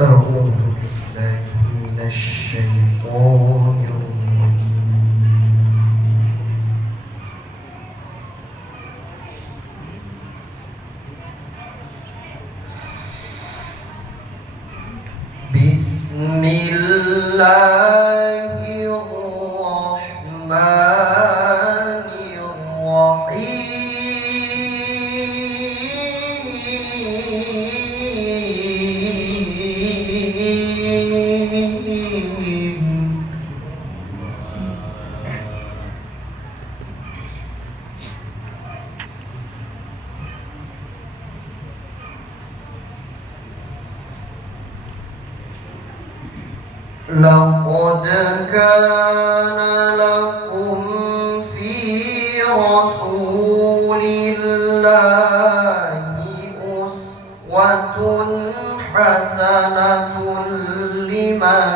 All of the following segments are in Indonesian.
أعوذ بالله من الشيطان الرجيم. بسم الله الرحمن الرحيم. لقد كان لكم في رسول الله أسوة حسنة لمن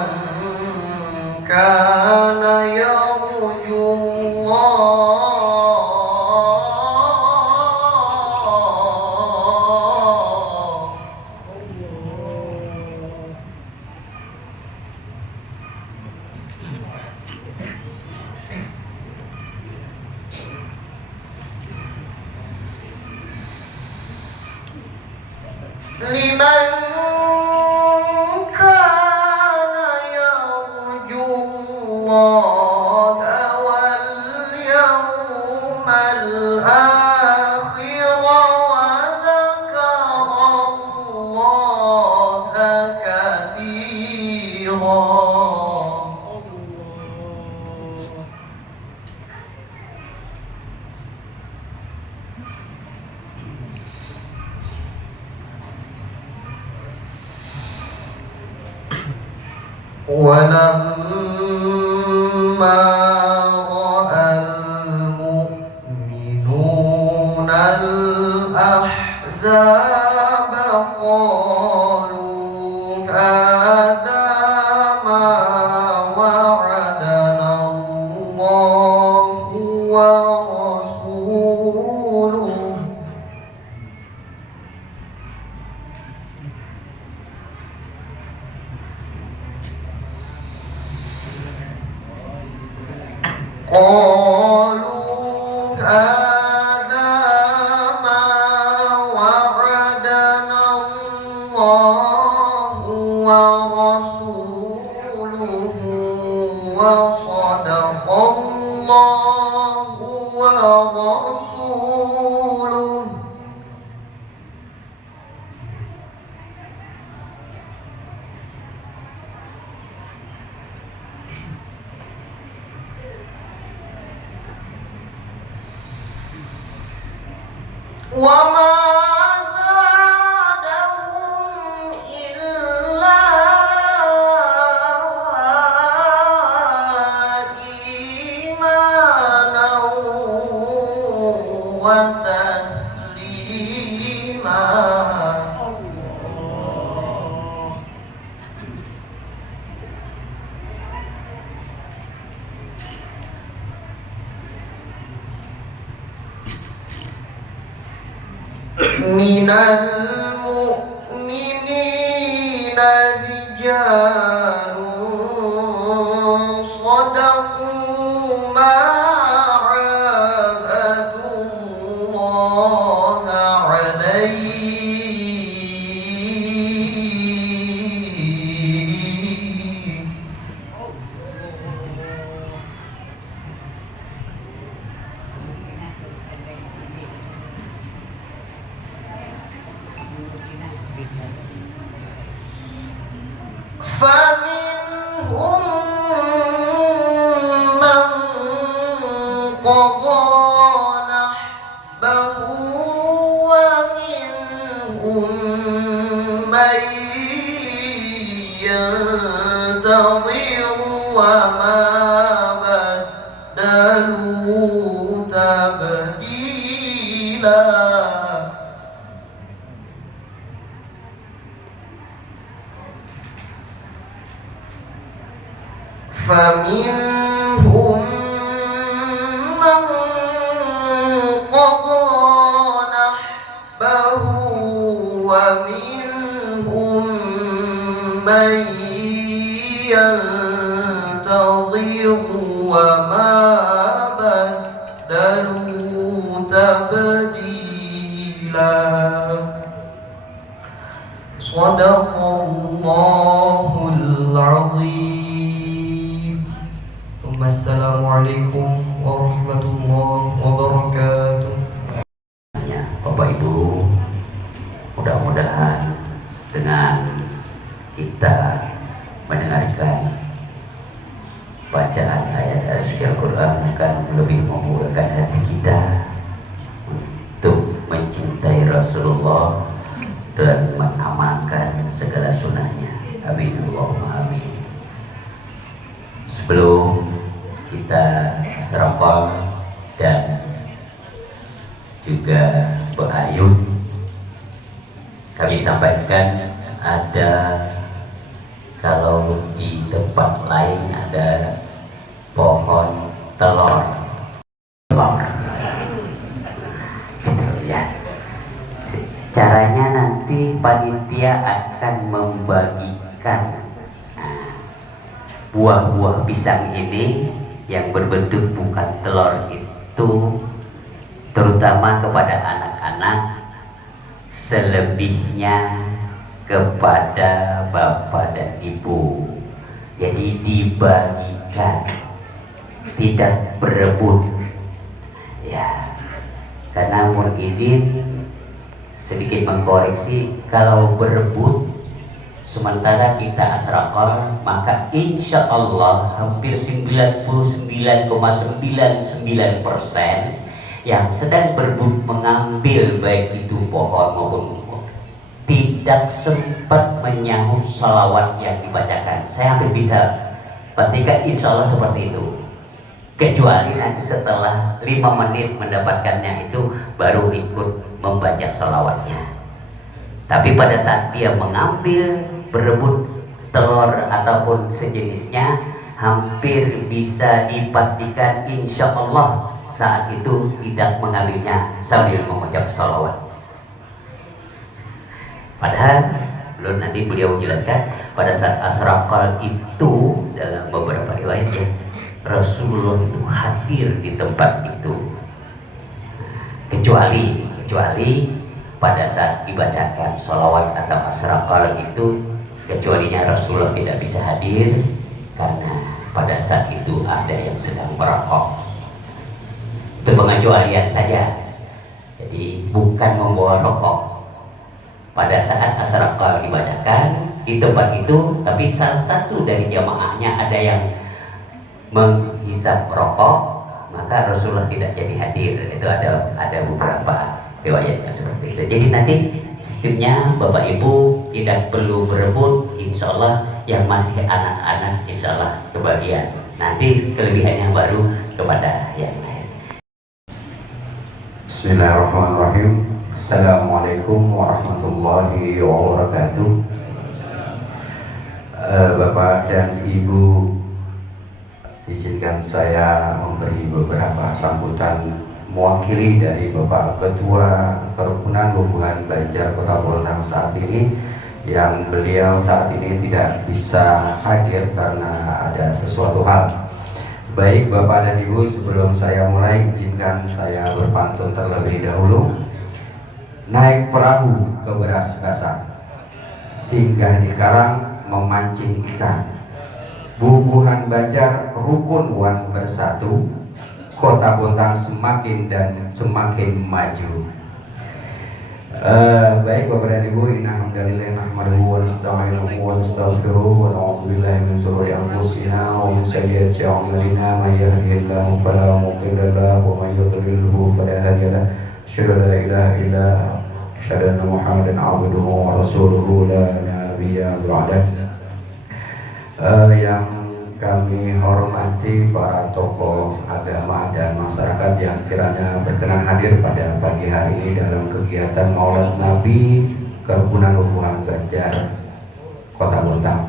كان يرجو لمن كان يرجو الله واليوم الآخر وذكر الله كثيرا. ولما رأى المؤمنون الأحزاب قالوا هذا ما وعدنا الله ورسوله قالوا هذا ما وعدنا الله ورسوله وصدق الله ورسوله. وما زادهم إلا إيمانا وتسليما. من المؤمنين رجال صدقوا ما عاهدوا الله عليه. فمنهم من قضى نحبه ومنهم من ينتظر وما بدلوا تبديلا. فمنهم من قضى نحبه ومنهم من ينتظر وما بدلوا تبديلا صدق الله العظيم ثم السلام عليكم warahmatullahi wabarakatuh. Bapak Ibu, mudah-mudahan dengan kita mendengarkan bacaan ayat suci Al-Quran akan lebih memudahkan hati kita untuk mencintai Rasulullah dan mengamalkan segala sunnahnya. Amin Allahumma amin. Sebelum kita serapal dan juga berayun, kami sampaikan ada, kalau di tempat lain ada pohon telur ya. Caranya nanti panitia akan membagikan buah-buah pisang ini yang berbentuk bukan telur itu terutama kepada anak-anak, selebihnya kepada bapak dan ibu. Jadi dibagikan, tidak berebut ya. Karena mohon izin sedikit mengkoreksi, kalau berebut sementara kita asrakor, maka insya Allah hampir 99,99% yang sedang berebut mengambil baik itu pohon maupun tidak sempat menyahut salawat yang dibacakan. Saya hampir bisa pastikan insya Allah seperti itu, kecuali nanti setelah 5 menit mendapatkannya itu baru ikut membaca salawatnya. Tapi pada saat dia mengambil berebut telur ataupun sejenisnya, hampir bisa dipastikan insya Allah saat itu tidak mengambilnya sambil mengucap salawat. Padahal belum, nanti beliau jelaskan pada saat asraqal itu dalam beberapa riwayatnya Rasulullah itu hadir di tempat itu, kecuali pada saat dibacakan salawat atau asraqal itu, kecualinya Rasulullah tidak bisa hadir karena pada saat itu ada yang sedang merokok. Itu pengecualian saja, jadi bukan membawa rokok pada saat asraqal dibacakan di tempat itu. Tapi salah satu dari jamaahnya ada yang menghisap rokok, maka Rasulullah tidak jadi hadir. Itu ada beberapa riwayatnya seperti itu. Jadi nanti sistemnya Bapak Ibu tidak perlu berebut, insya Allah yang masih anak-anak insya Allah kebagian. Nanti kelebihan yang baru kepada yang lain. Bismillahirrahmanirrahim. Assalamualaikum warahmatullahi wabarakatuh. Bapak dan Ibu, izinkan saya memberi beberapa sambutan mewakili dari Bapak Ketua Kerukunan Bubuhan Banjar Kota Bontang saat ini, yang beliau saat ini tidak bisa hadir karena ada sesuatu hal. Baik Bapak dan Ibu, sebelum saya mulai, izinkan saya berpantun terlebih dahulu. Naik perahu ke beras basah, singgah di karang memancing ikan. Bubuhan Banjar rukun wan bersatu, Kota Bontang semakin dan semakin maju. Baik Bapak dan Ibu, innahumdalillah nahmaduhu wa nasta'inuhu wa nastaghfiruhu wa na'udzu billahi min shururi anfusina wa min sayyiati a'malina, may yahdihillahu fala mudilla lahu wa may yudlilhu fala hadiya lahu. Asyhadu an la ilaha illa anta, asyhadu anna Muhammadan 'abduhu wa rasuluhu la nabiyya ba'dah. Yang kami hormati para tokoh agama dan masyarakat yang kiranya berkenan hadir pada pagi hari ini dalam kegiatan Maulid Nabi Kerukunan Bubuhan Banjar Kota Bontang.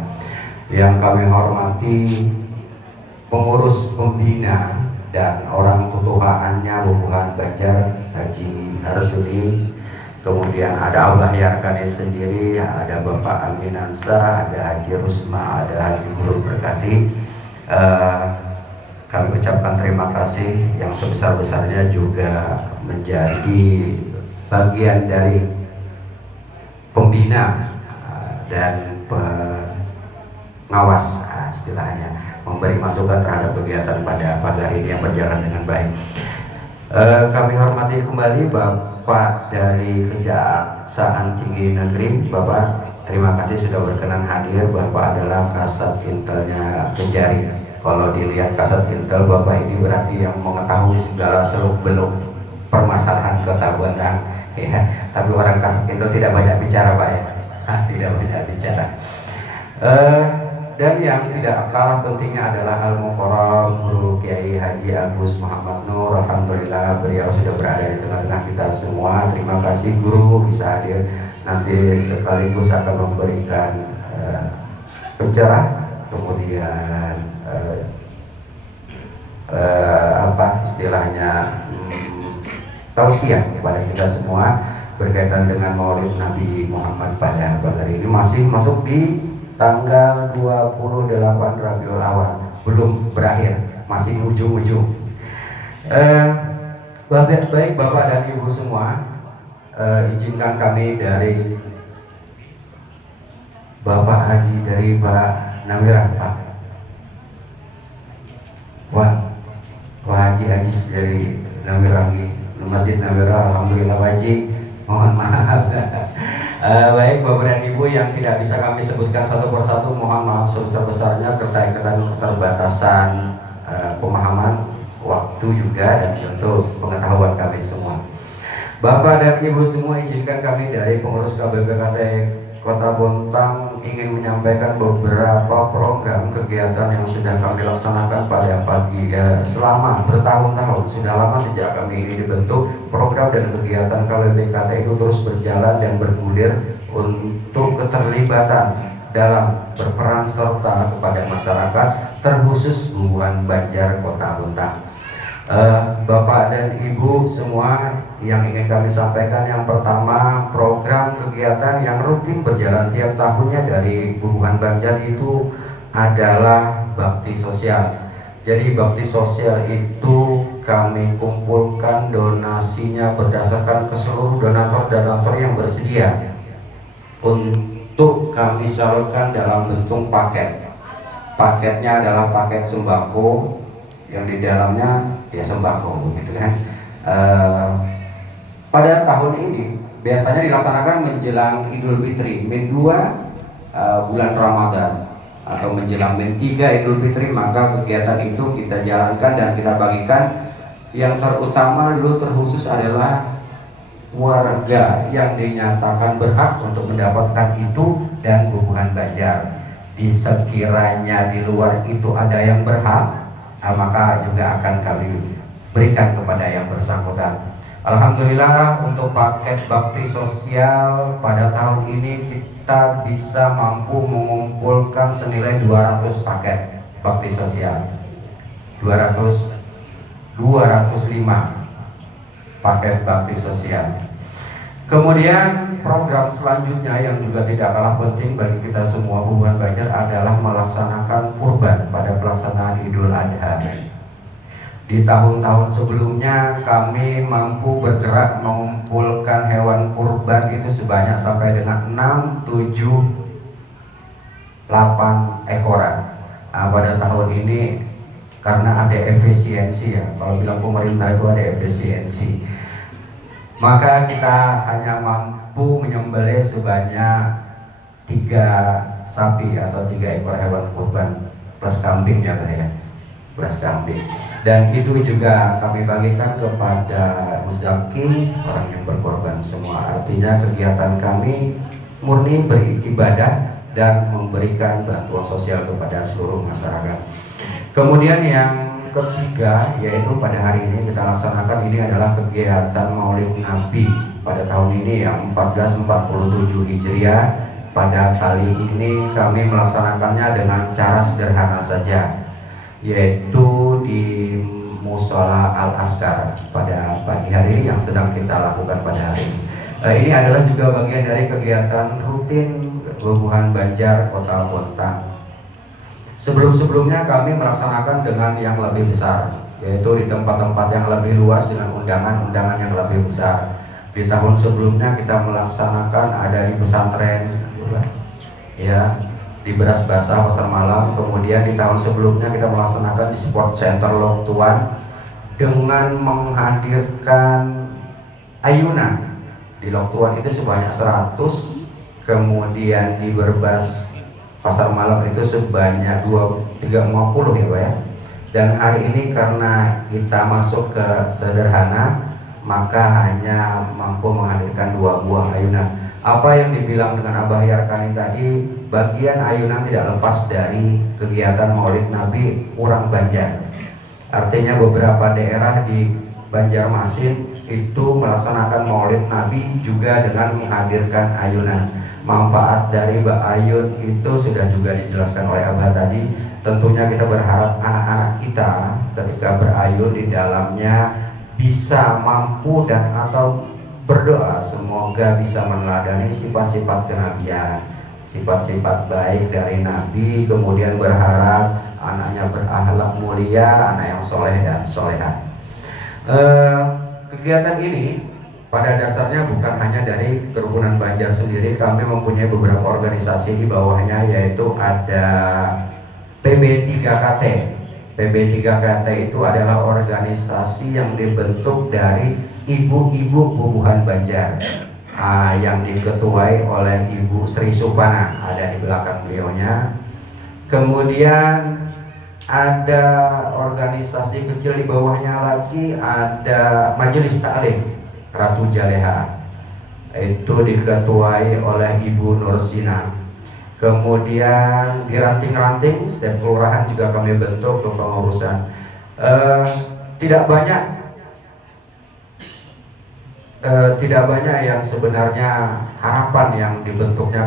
Yang kami hormati pengurus pembina dan orang tutuhaannya Bubuhan Banjar, Haji Arsudi, kemudian ada Abah Yarkani sendiri, ada Bapak Aminansa, ada Haji Rusma, ada Haji Guru Berkati. Kami ucapkan terima kasih yang sebesar-besarnya juga menjadi bagian dari pembina dan pengawas istilahnya, memberi masukan terhadap kegiatan pada pagi hari ini yang berjalan dengan baik. Kami hormati kembali Bapak dari Kejaksaan Tinggi Negeri. Bapak, terima kasih sudah berkenan hadir. Bapak adalah Kasat Intelnya Kejari. Kalau dilihat Kasat Intel Bapak ini berarti yang mengetahui segala seluk-beluk permasalahan Kota Bontang, ya. Tapi orang Kasat Intel tidak banyak bicara, Pak, ya. Tidak banyak bicara. Dan yang tidak kalah pentingnya adalah Al-Mukarram Guru Kiai Haji Agus Muhammad Nur. Alhamdulillah beliau sudah berada di tengah-tengah kita semua. Terima kasih Guru bisa hadir. Nanti sekaligus akan memberikan pencerah, kemudian apa istilahnya, tausiah kepada kita semua berkaitan dengan Maulid Nabi Muhammad pada hari ini. Masih masuk di tanggal 28 Rabiul Awal, belum berakhir, masih ujung-ujung. Baik Bapak dan Ibu semua, izinkan kami dari Bapak Haji, dari Pak Namirah, Pak Haji dari Namirah, Masjid Namirah. Alhamdulillah Haji, mohon maaf. Baik Bapak dan Ibu yang tidak bisa kami sebutkan satu persatu, mohon maaf sebesar-besarnya terkait dengan keterbatasan pemahaman, waktu juga, dan tentu pengetahuan kami semua. Bapak dan Ibu semua, izinkan kami dari pengurus KBPKT Kota Bontang ingin menyampaikan beberapa program kegiatan yang sudah kami laksanakan pada pagi selama bertahun-tahun. Sudah lama sejak kami ini dibentuk, program dan kegiatan KBPKT itu terus berjalan dan bergulir untuk keterlibatan dalam berperan serta kepada masyarakat, terkhusus Guguan Banjar Kota Bontang. Bapak dan Ibu semua, yang ingin kami sampaikan yang pertama, program kegiatan yang rutin berjalan tiap tahunnya dari Guguan Banjar itu adalah bakti sosial. Jadi bakti sosial itu kami kumpulkan donasinya berdasarkan ke seluruh donatur-donatur yang bersedia untuk kami salurkan dalam bentuk paket. Paketnya adalah paket sembako yang di dalamnya ya sembako, gitu kan. Pada tahun ini biasanya dilaksanakan menjelang Idul Fitri, min 2 bulan Ramadan, atau menjelang min 3 Idul Fitri, maka kegiatan itu kita jalankan dan kita bagikan. Yang terutama dulu terkhusus adalah warga yang dinyatakan berhak untuk mendapatkan itu dan Guguan Banjar. Sekiranya di luar itu ada yang berhak, maka juga akan kami berikan kepada yang bersangkutan. Alhamdulillah untuk paket bakti sosial pada tahun ini kita bisa mampu mengumpulkan senilai 200 paket bakti sosial. 205 paket bakti sosial. Kemudian program selanjutnya yang juga tidak kalah penting bagi kita semua Guguan Banjar adalah melaksanakan kurban pada pelaksanaan Idul Adha. Di tahun-tahun sebelumnya kami mampu bergerak mengumpulkan hewan kurban itu sebanyak sampai dengan 6, 7, 8 ekoran. Pada tahun ini karena ada efisiensi, ya, kalau bilang pemerintah itu ada efisiensi, maka kita hanya mampu menyembelih sebanyak 3 sapi atau 3 ekor hewan kurban plus kambing, ya Pak, ya, plus kambing. Dan itu juga kami bagikan kepada muzaki, orang yang berkorban semua. Artinya kegiatan kami murni beribadah dan memberikan bantuan sosial kepada seluruh masyarakat. Kemudian yang ketiga, yaitu pada hari ini kita laksanakan, ini adalah kegiatan Maulid Nabi pada tahun ini yang 1447 Hijriah. Pada kali ini kami melaksanakannya dengan cara sederhana saja, yaitu di Musola Al Askar pada pagi hari ini yang sedang kita lakukan pada hari ini. Ini adalah juga bagian dari kegiatan rutin Bubuhan Banjar Kota Bontang. Sebelum-sebelumnya kami melaksanakan dengan yang lebih besar, yaitu di tempat-tempat yang lebih luas dengan undangan-undangan yang lebih besar. Di tahun sebelumnya kita melaksanakan ada di pesantren, ya, di Beras Basah Pasar Malam. Kemudian di tahun sebelumnya kita melaksanakan di Sport Center Lok Tuan dengan menghadirkan ayunan. Di Lok Tuan itu sebanyak 100, kemudian di Berbas Pasar Malam itu sebanyak 350 ya Pak ya. Dan hari ini karena kita masuk ke sederhana, maka hanya mampu menghadirkan 2 buah ayunan. Apa yang dibilang dengan Abah Yarkani tadi, bagian ayunan tidak lepas dari kegiatan Maulid Nabi Urang Banjar. Artinya beberapa daerah di Banjarmasin itu melaksanakan Maulid Nabi juga dengan menghadirkan ayunan. Manfaat dari ayun itu sudah juga dijelaskan oleh Abah tadi. Tentunya kita berharap anak-anak kita ketika berayun di dalamnya bisa mampu dan atau berdoa semoga bisa meneladani sifat-sifat kenabian, sifat-sifat baik dari Nabi, kemudian berharap anaknya berakhlak mulia, anak yang soleh dan soleha. Kegiatan ini pada dasarnya bukan hanya dari Kerukunan Banjar sendiri, kami mempunyai beberapa organisasi di bawahnya, yaitu ada PB3KT. PB3KT itu adalah organisasi yang dibentuk dari ibu-ibu Bubuhan Banjar, yang diketuai oleh Ibu Sri Supana, ada di belakang beliaunya. Kemudian ada organisasi kecil di bawahnya lagi, ada Majelis Taklim Ratu Jaleha, itu diketuai oleh Ibu Nursina. Kemudian di ranting-ranting setiap kelurahan juga kami bentuk kepengurusan. Tidak banyak yang sebenarnya harapan yang dibentuknya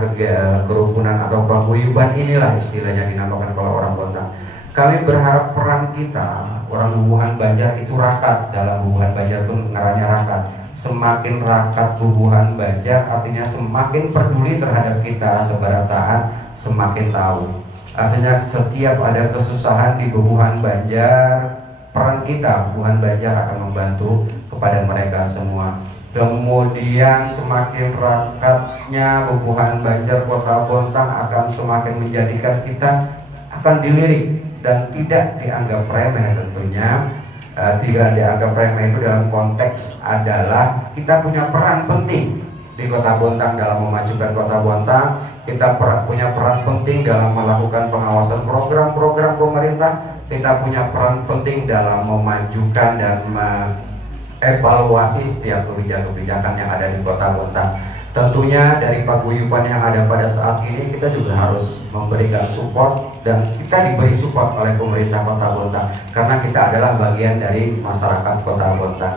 kerukunan atau paguyuban inilah istilahnya dinamakan kalau orang Bontang. Kami berharap peran kita orang Bubuhan Banjar itu rakat. Dalam Bubuhan Banjar itu ngarannya rakat. Semakin rakat Bubuhan Banjar artinya semakin peduli terhadap kita, sebarataan semakin tahu. Artinya setiap ada kesusahan di Bubuhan Banjar, peran kita Bubuhan Banjar akan membantu kepada mereka semua. Kemudian semakin rakatnya Bubuhan Banjar Kota Bontang akan semakin menjadikan kita akan dilirik dan tidak dianggap remeh tentunya. Tidak dianggap remeh itu dalam konteks adalah kita punya peran penting di Kota Bontang dalam memajukan Kota Bontang. Kita punya peran penting dalam melakukan pengawasan program-program pemerintah. Kita punya peran penting dalam memajukan dan evaluasi setiap kebijakan-kebijakan yang ada di Kota Bontang. Tentunya dari paguyuban yang ada pada saat ini kita juga harus memberikan support, dan kita diberi support oleh pemerintah Kota Bontang karena kita adalah bagian dari masyarakat Kota Bontang.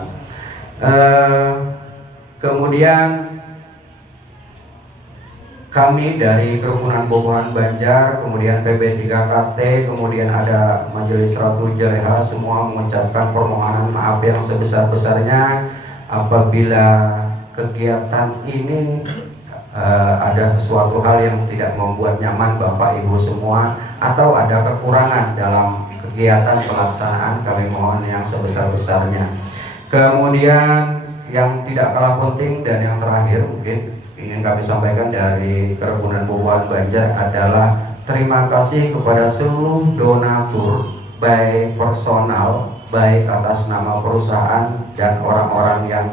Kemudian kami dari Kerukunan Bubuhan Banjar, kemudian PB3KT, kemudian ada Majelis Ratu Jaleha, semua mengucapkan permohonan maaf yang sebesar-besarnya apabila kegiatan ini ada sesuatu hal yang tidak membuat nyaman Bapak Ibu semua, atau ada kekurangan dalam kegiatan pelaksanaan, kami mohon yang sebesar-besarnya. Kemudian yang tidak kalah penting dan yang terakhir mungkin ingin kami sampaikan dari Kerukunan Bubuhan Banjar adalah terima kasih kepada seluruh donatur, baik personal, baik atas nama perusahaan dan orang-orang yang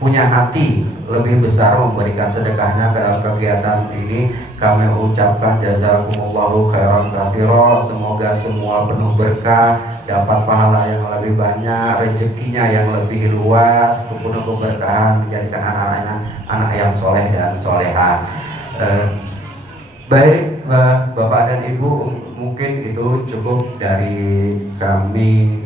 punya hati lebih besar memberikan sedekahnya ke dalam kegiatan ini. Kami ucapkan jazakumullahu khairan katsira, semoga semua penuh berkah, dapat pahala yang lebih banyak, rezekinya yang lebih luas, penuh keberkahan, menjadikan anak-anaknya anak yang soleh dan soleha. Baik Bapak dan Ibu, mungkin itu cukup dari kami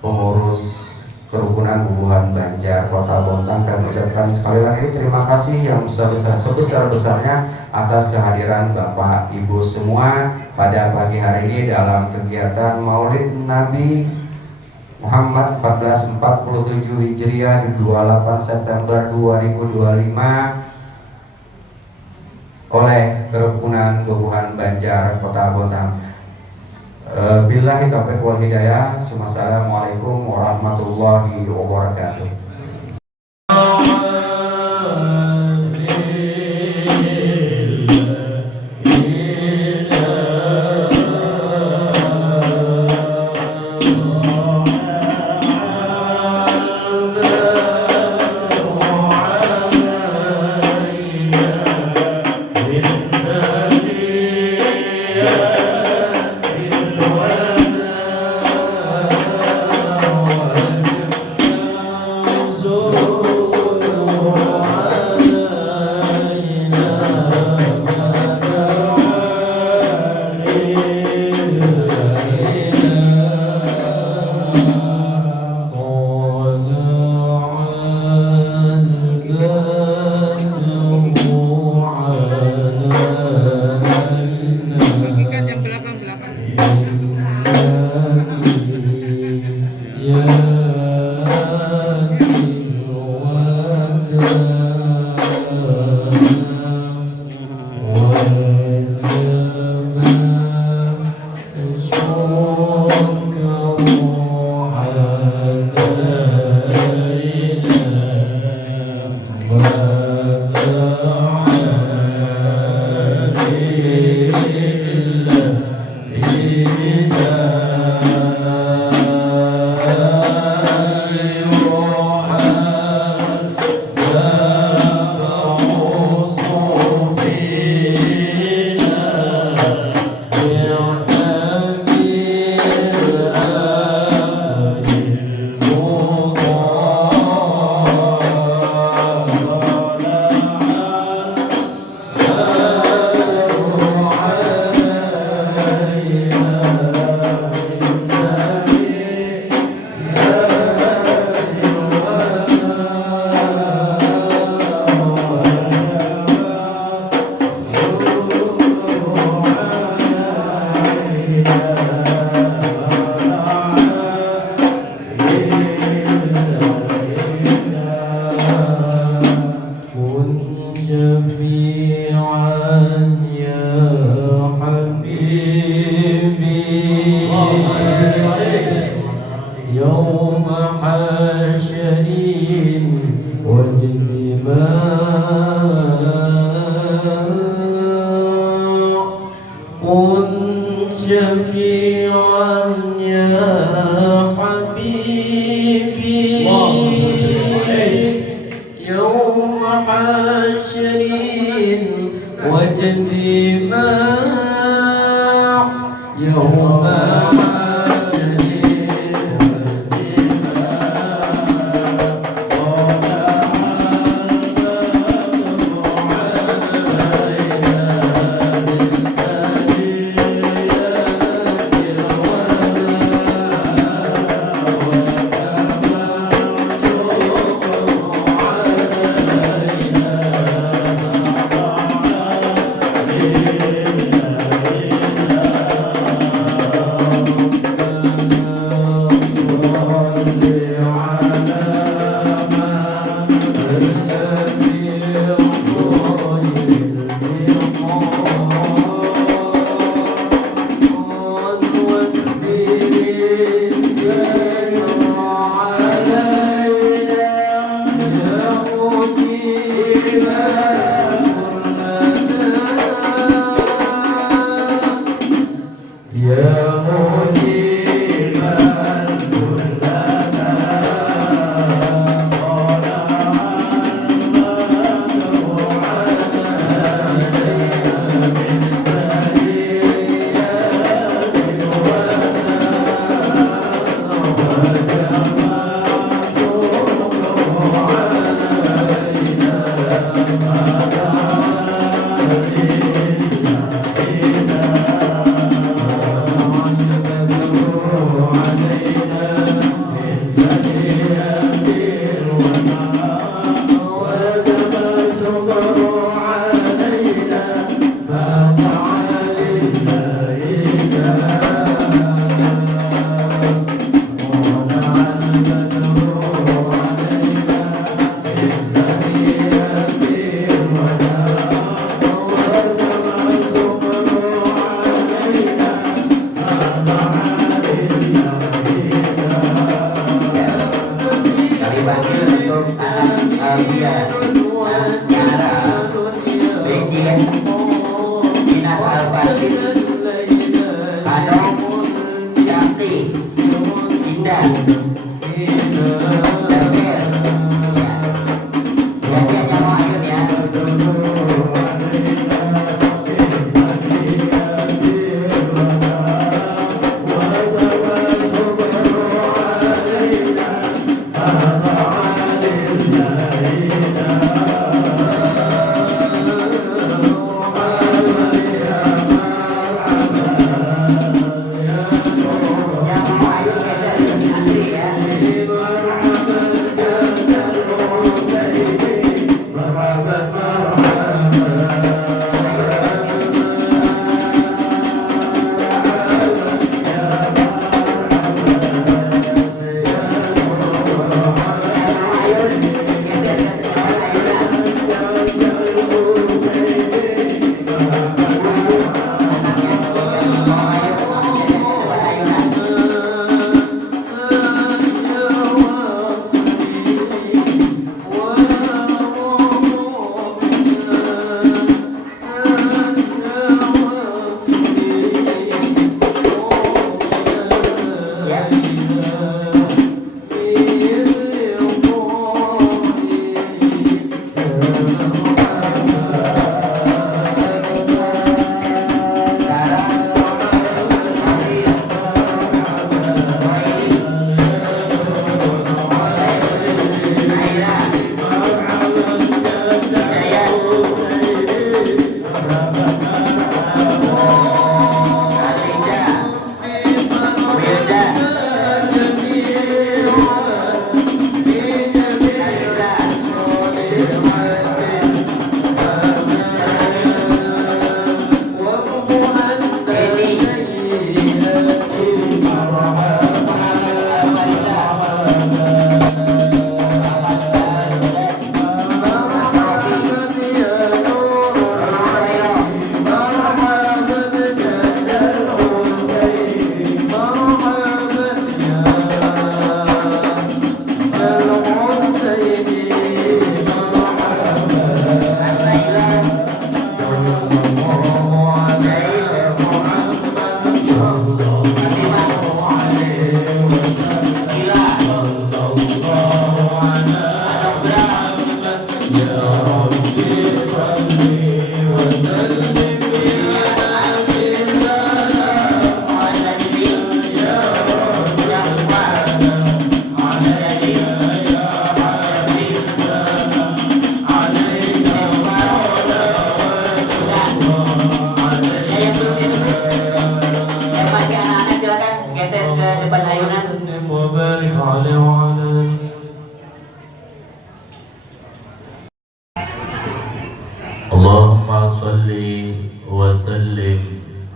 pengurus Kerukunan Bubuhan Banjar Kota Bontang. Kami ucapkan sekali lagi terima kasih yang sebesar-besarnya atas kehadiran Bapak Ibu semua pada pagi hari ini dalam kegiatan Maulid Nabi Muhammad 1447 Hijriah 28 September 2025 oleh Kerukunan Gobuhan Banjar Kota Bontang. Billahi taufiq wal hidayah. Wassalamualaikum warahmatullahi wabarakatuh.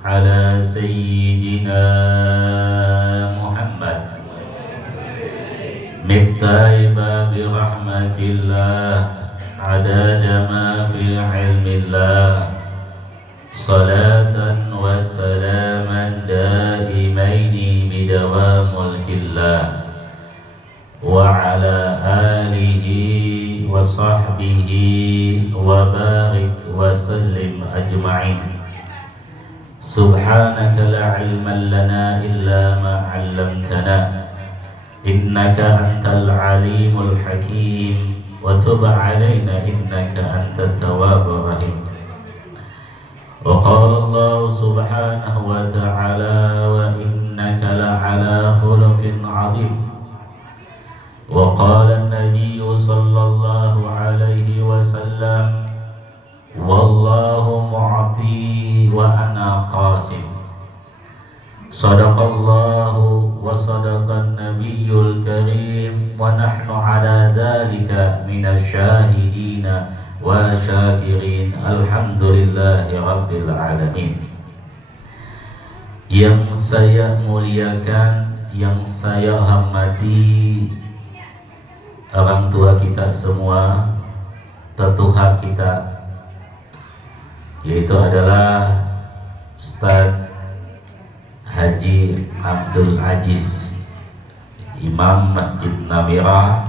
على سيدنا محمد مفتاح باب رحمة الله عدد ما في علم الله صلاة وسلاما دائمين بدوام ملك الله وعلى آله وصحبه وبارك وسلم أجمعين. سبحانك لا علم لنا إلا ما علمتنا إنك أنت العليم الحكيم وتب علينا إنك أنت التواب الرحيم. وقال الله سبحانه وتعالى وإنك لعلى خلق عظيم. وقال النبي صلى الله عليه وسلم والله معطي وأنا قاسم. صدق الله وصدق النبي الكريم ونحن على ذلك من الشاهدين وشاكرين الحمد لله رب العالمين. Yang saya muliakan, yang saya hormati orang tua kita semua, tetuha kita, yaitu adalah Ustaz Haji Abdul Aziz, Imam Masjid Namira.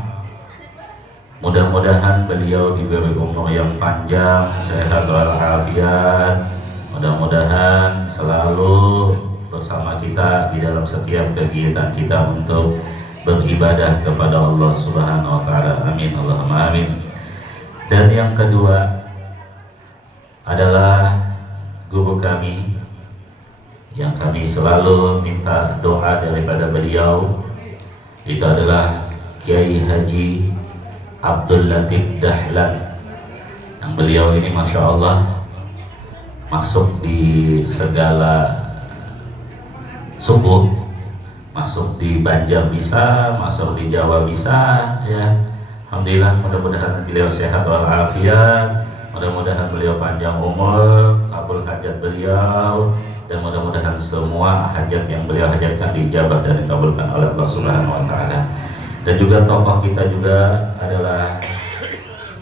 Mudah-mudahan beliau diberi umur yang panjang, sehat walafiat. Mudah-mudahan selalu bersama kita di dalam setiap kegiatan kita untuk beribadah kepada Allah Subhanahu wa taala. Amin Allahumma amin. Dan yang kedua adalah guru kami yang kami selalu minta doa daripada beliau, itu adalah Kiai Haji Abdul Latif Dahlan, yang beliau ini Masya Allah masuk di segala suku, masuk di Banjar bisa, masuk di Jawa bisa, ya. Alhamdulillah, mudah-mudahan beliau sehat walafiat, mudah-mudahan beliau panjang umur, kabul hajat beliau, dan mudah-mudahan semua hajat yang beliau hajatkan dijabah dan dikabulkan oleh Allah Subhanahu wa taala. Dan juga tokoh kita juga adalah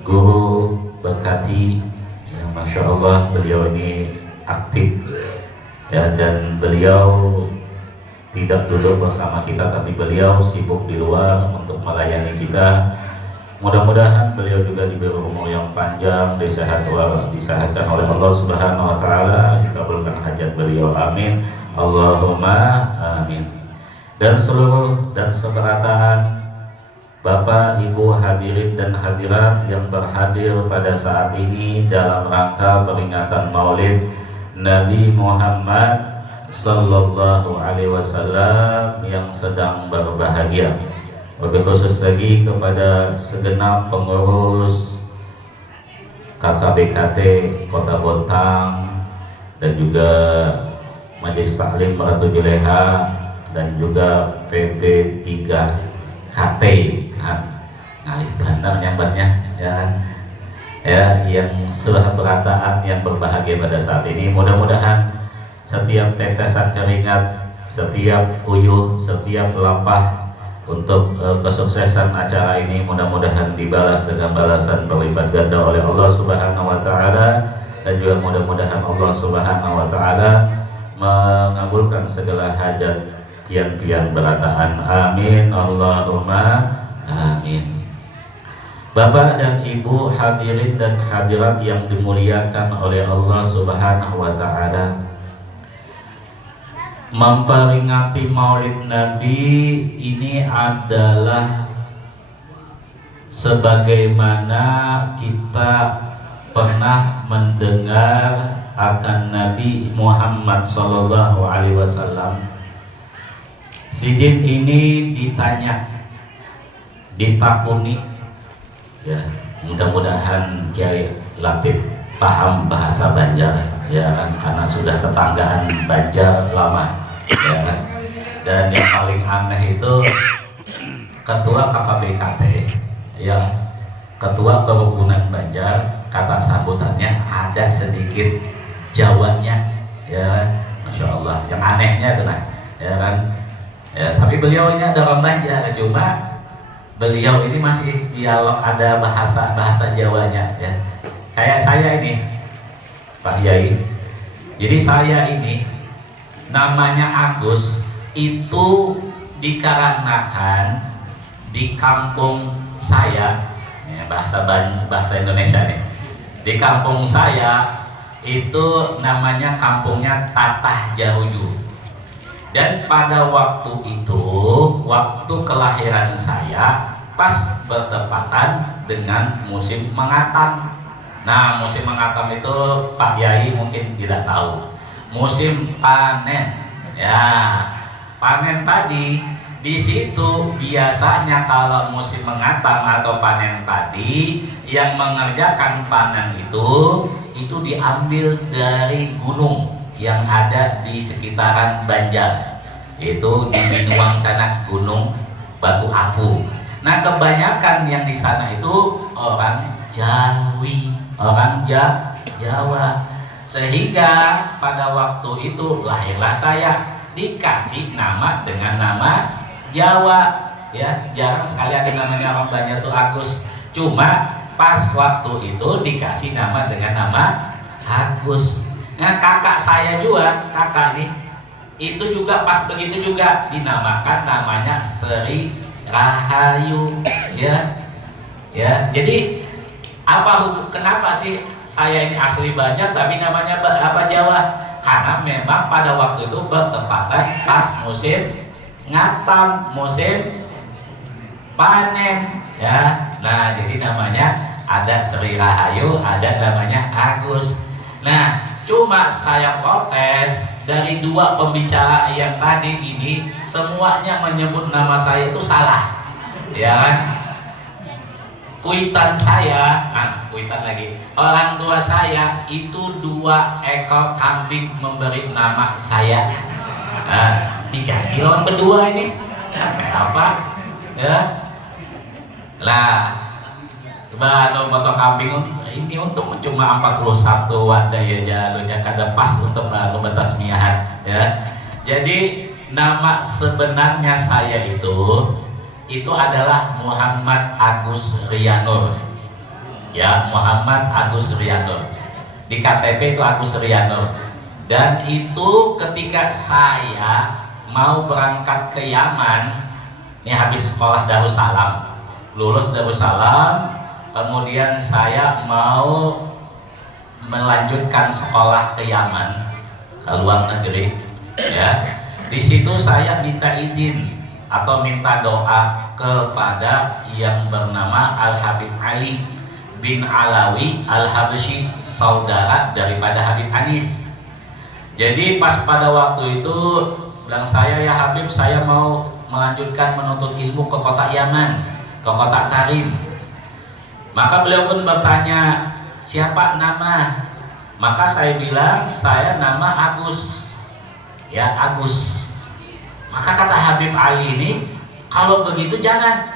Guru Berkati, yang Masya Allah beliau ini aktif, ya, dan beliau tidak duduk bersama kita, tapi beliau sibuk di luar untuk melayani kita. Mudah-mudahan beliau juga diberi umur yang panjang, disehatkan oleh Allah Subhanahu wa taala, dikabulkan hajat beliau. Amin Allahumma amin. Dan seluruh dan seberataan Bapak, Ibu hadirin dan hadirat yang berhadir pada saat ini dalam rangka peringatan Maulid Nabi Muhammad Sallallahu Alaihi Wasallam yang sedang berbahagia. Lebih khusus lagi kepada segenap pengurus KKBKT Kota Bontang dan juga Majelis Taklim Ratu Juleha dan juga PP3KT, ngalih bandar nyambatnya, ya, yang seberataan yang berbahagia pada saat ini. Mudah-mudahan setiap tetesan keringat, setiap uyuh, setiap lapah untuk kesuksesan acara ini mudah-mudahan dibalas dengan balasan berlipat ganda oleh Allah Subhanahu wa taala, dan juga mudah-mudahan Allah Subhanahu wa taala mengabulkan segala hajat pian-pian berataan. Amin Allahumma amin. Bapak dan Ibu hadirin dan hadirat yang dimuliakan oleh Allah Subhanahu wa taala, memperingati Maulid Nabi ini adalah sebagaimana kita pernah mendengar akan Nabi Muhammad Sallallahu Alaihi Wasallam. Sidin ini ditanya, ditakuni, ya, mudah-mudahan Kiai Latif paham bahasa Banjar, ya kan, karena sudah tetanggaan Banjar lama, ya kan. Dan yang paling aneh itu ketua KKBKT, ya, ketua kerukunan Banjar, kata sambutannya ada sedikit Jawanya, ya, Masya Allah. Yang anehnya tuh nah, ya kan. Ya, tapi beliau ini ada orang Banjar, cuma beliau ini masih dialog, ada bahasa Jawanya ya. Kayak saya ini Pak Yai. Jadi saya ini namanya Agus itu dikarenakan di kampung saya ya, bahasa Indonesia nih. Di kampung saya itu namanya kampungnya Tatah Jahuju. Dan pada waktu itu, waktu kelahiran saya pas bertepatan dengan musim mengatam. Nah, musim mengatam itu Pak Yai mungkin tidak tahu. Musim panen. Ya, panen tadi di situ biasanya kalau musim mengatam atau panen tadi yang mengerjakan panen itu diambil dari gunung yang ada di sekitaran Banjar, itu di Binuang sana, Gunung Batu Apu. Nah, kebanyakan yang di sana itu orang Jawi, orang Jawa, sehingga pada waktu itu lahirlah saya, dikasih nama dengan nama Jawa ya. Jarang sekali ada namanya orang Banjar itu Agus, cuma pas waktu itu dikasih nama dengan nama Agus. Nah, kakak saya juga, kakak nih, itu juga pas begitu juga dinamakan namanya Sri Rahayu, ya. Jadi kenapa sih saya ini asli Banjar tapi namanya apa Jawa? Karena memang pada waktu itu bertepatan pas musim ngatam, musim panen, ya. Nah, jadi namanya ada Sri Rahayu, ada namanya Agus. Nah, cuma saya protes dari dua pembicara yang tadi ini, semuanya menyebut nama saya itu salah, ya kan? Kuitan saya, kuitan lagi, orang tua saya itu 2 ekor kambing memberi nama saya. Nah, diganti lawan berdua ini, sampai apa? Ya, lah. Bahan potong kambing ini untuk cuma 41 wadah ya jalurnya kada pas untuk batas miahan ya. Jadi nama sebenarnya saya itu adalah Muhammad Agus Rianur ya, Muhammad Agus Rianur. Di KTP itu Agus Rianur. Dan itu ketika saya mau berangkat ke Yaman, ini habis sekolah Darussalam, lulus Darussalam, kemudian saya mau melanjutkan sekolah ke Yaman, ke luar negeri ya. Di situ saya minta izin atau minta doa kepada yang bernama Al Habib Ali bin Alawi Al Habsyi, saudara daripada Habib Anis. Jadi pas pada waktu itu bilang saya, ya Habib, saya mau melanjutkan menuntut ilmu ke kota Yaman, ke kota Tarim. Maka beliau pun bertanya, siapa nama? Maka saya bilang, saya nama Agus. Ya, Agus. Maka kata Habib Ali ini, kalau begitu jangan.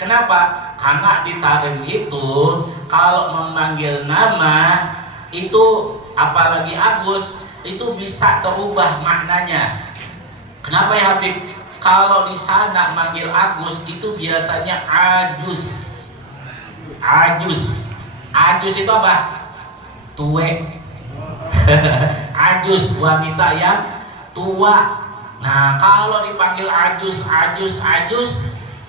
Kenapa? Karena di Tarim itu, kalau memanggil nama, itu apalagi Agus, itu bisa terubah maknanya. Kenapa ya Habib? Kalau di sana manggil Agus, itu biasanya Ajus. Ajus itu apa? Tue. Ajus, wanita yang tua. Nah, kalau dipanggil Ajus,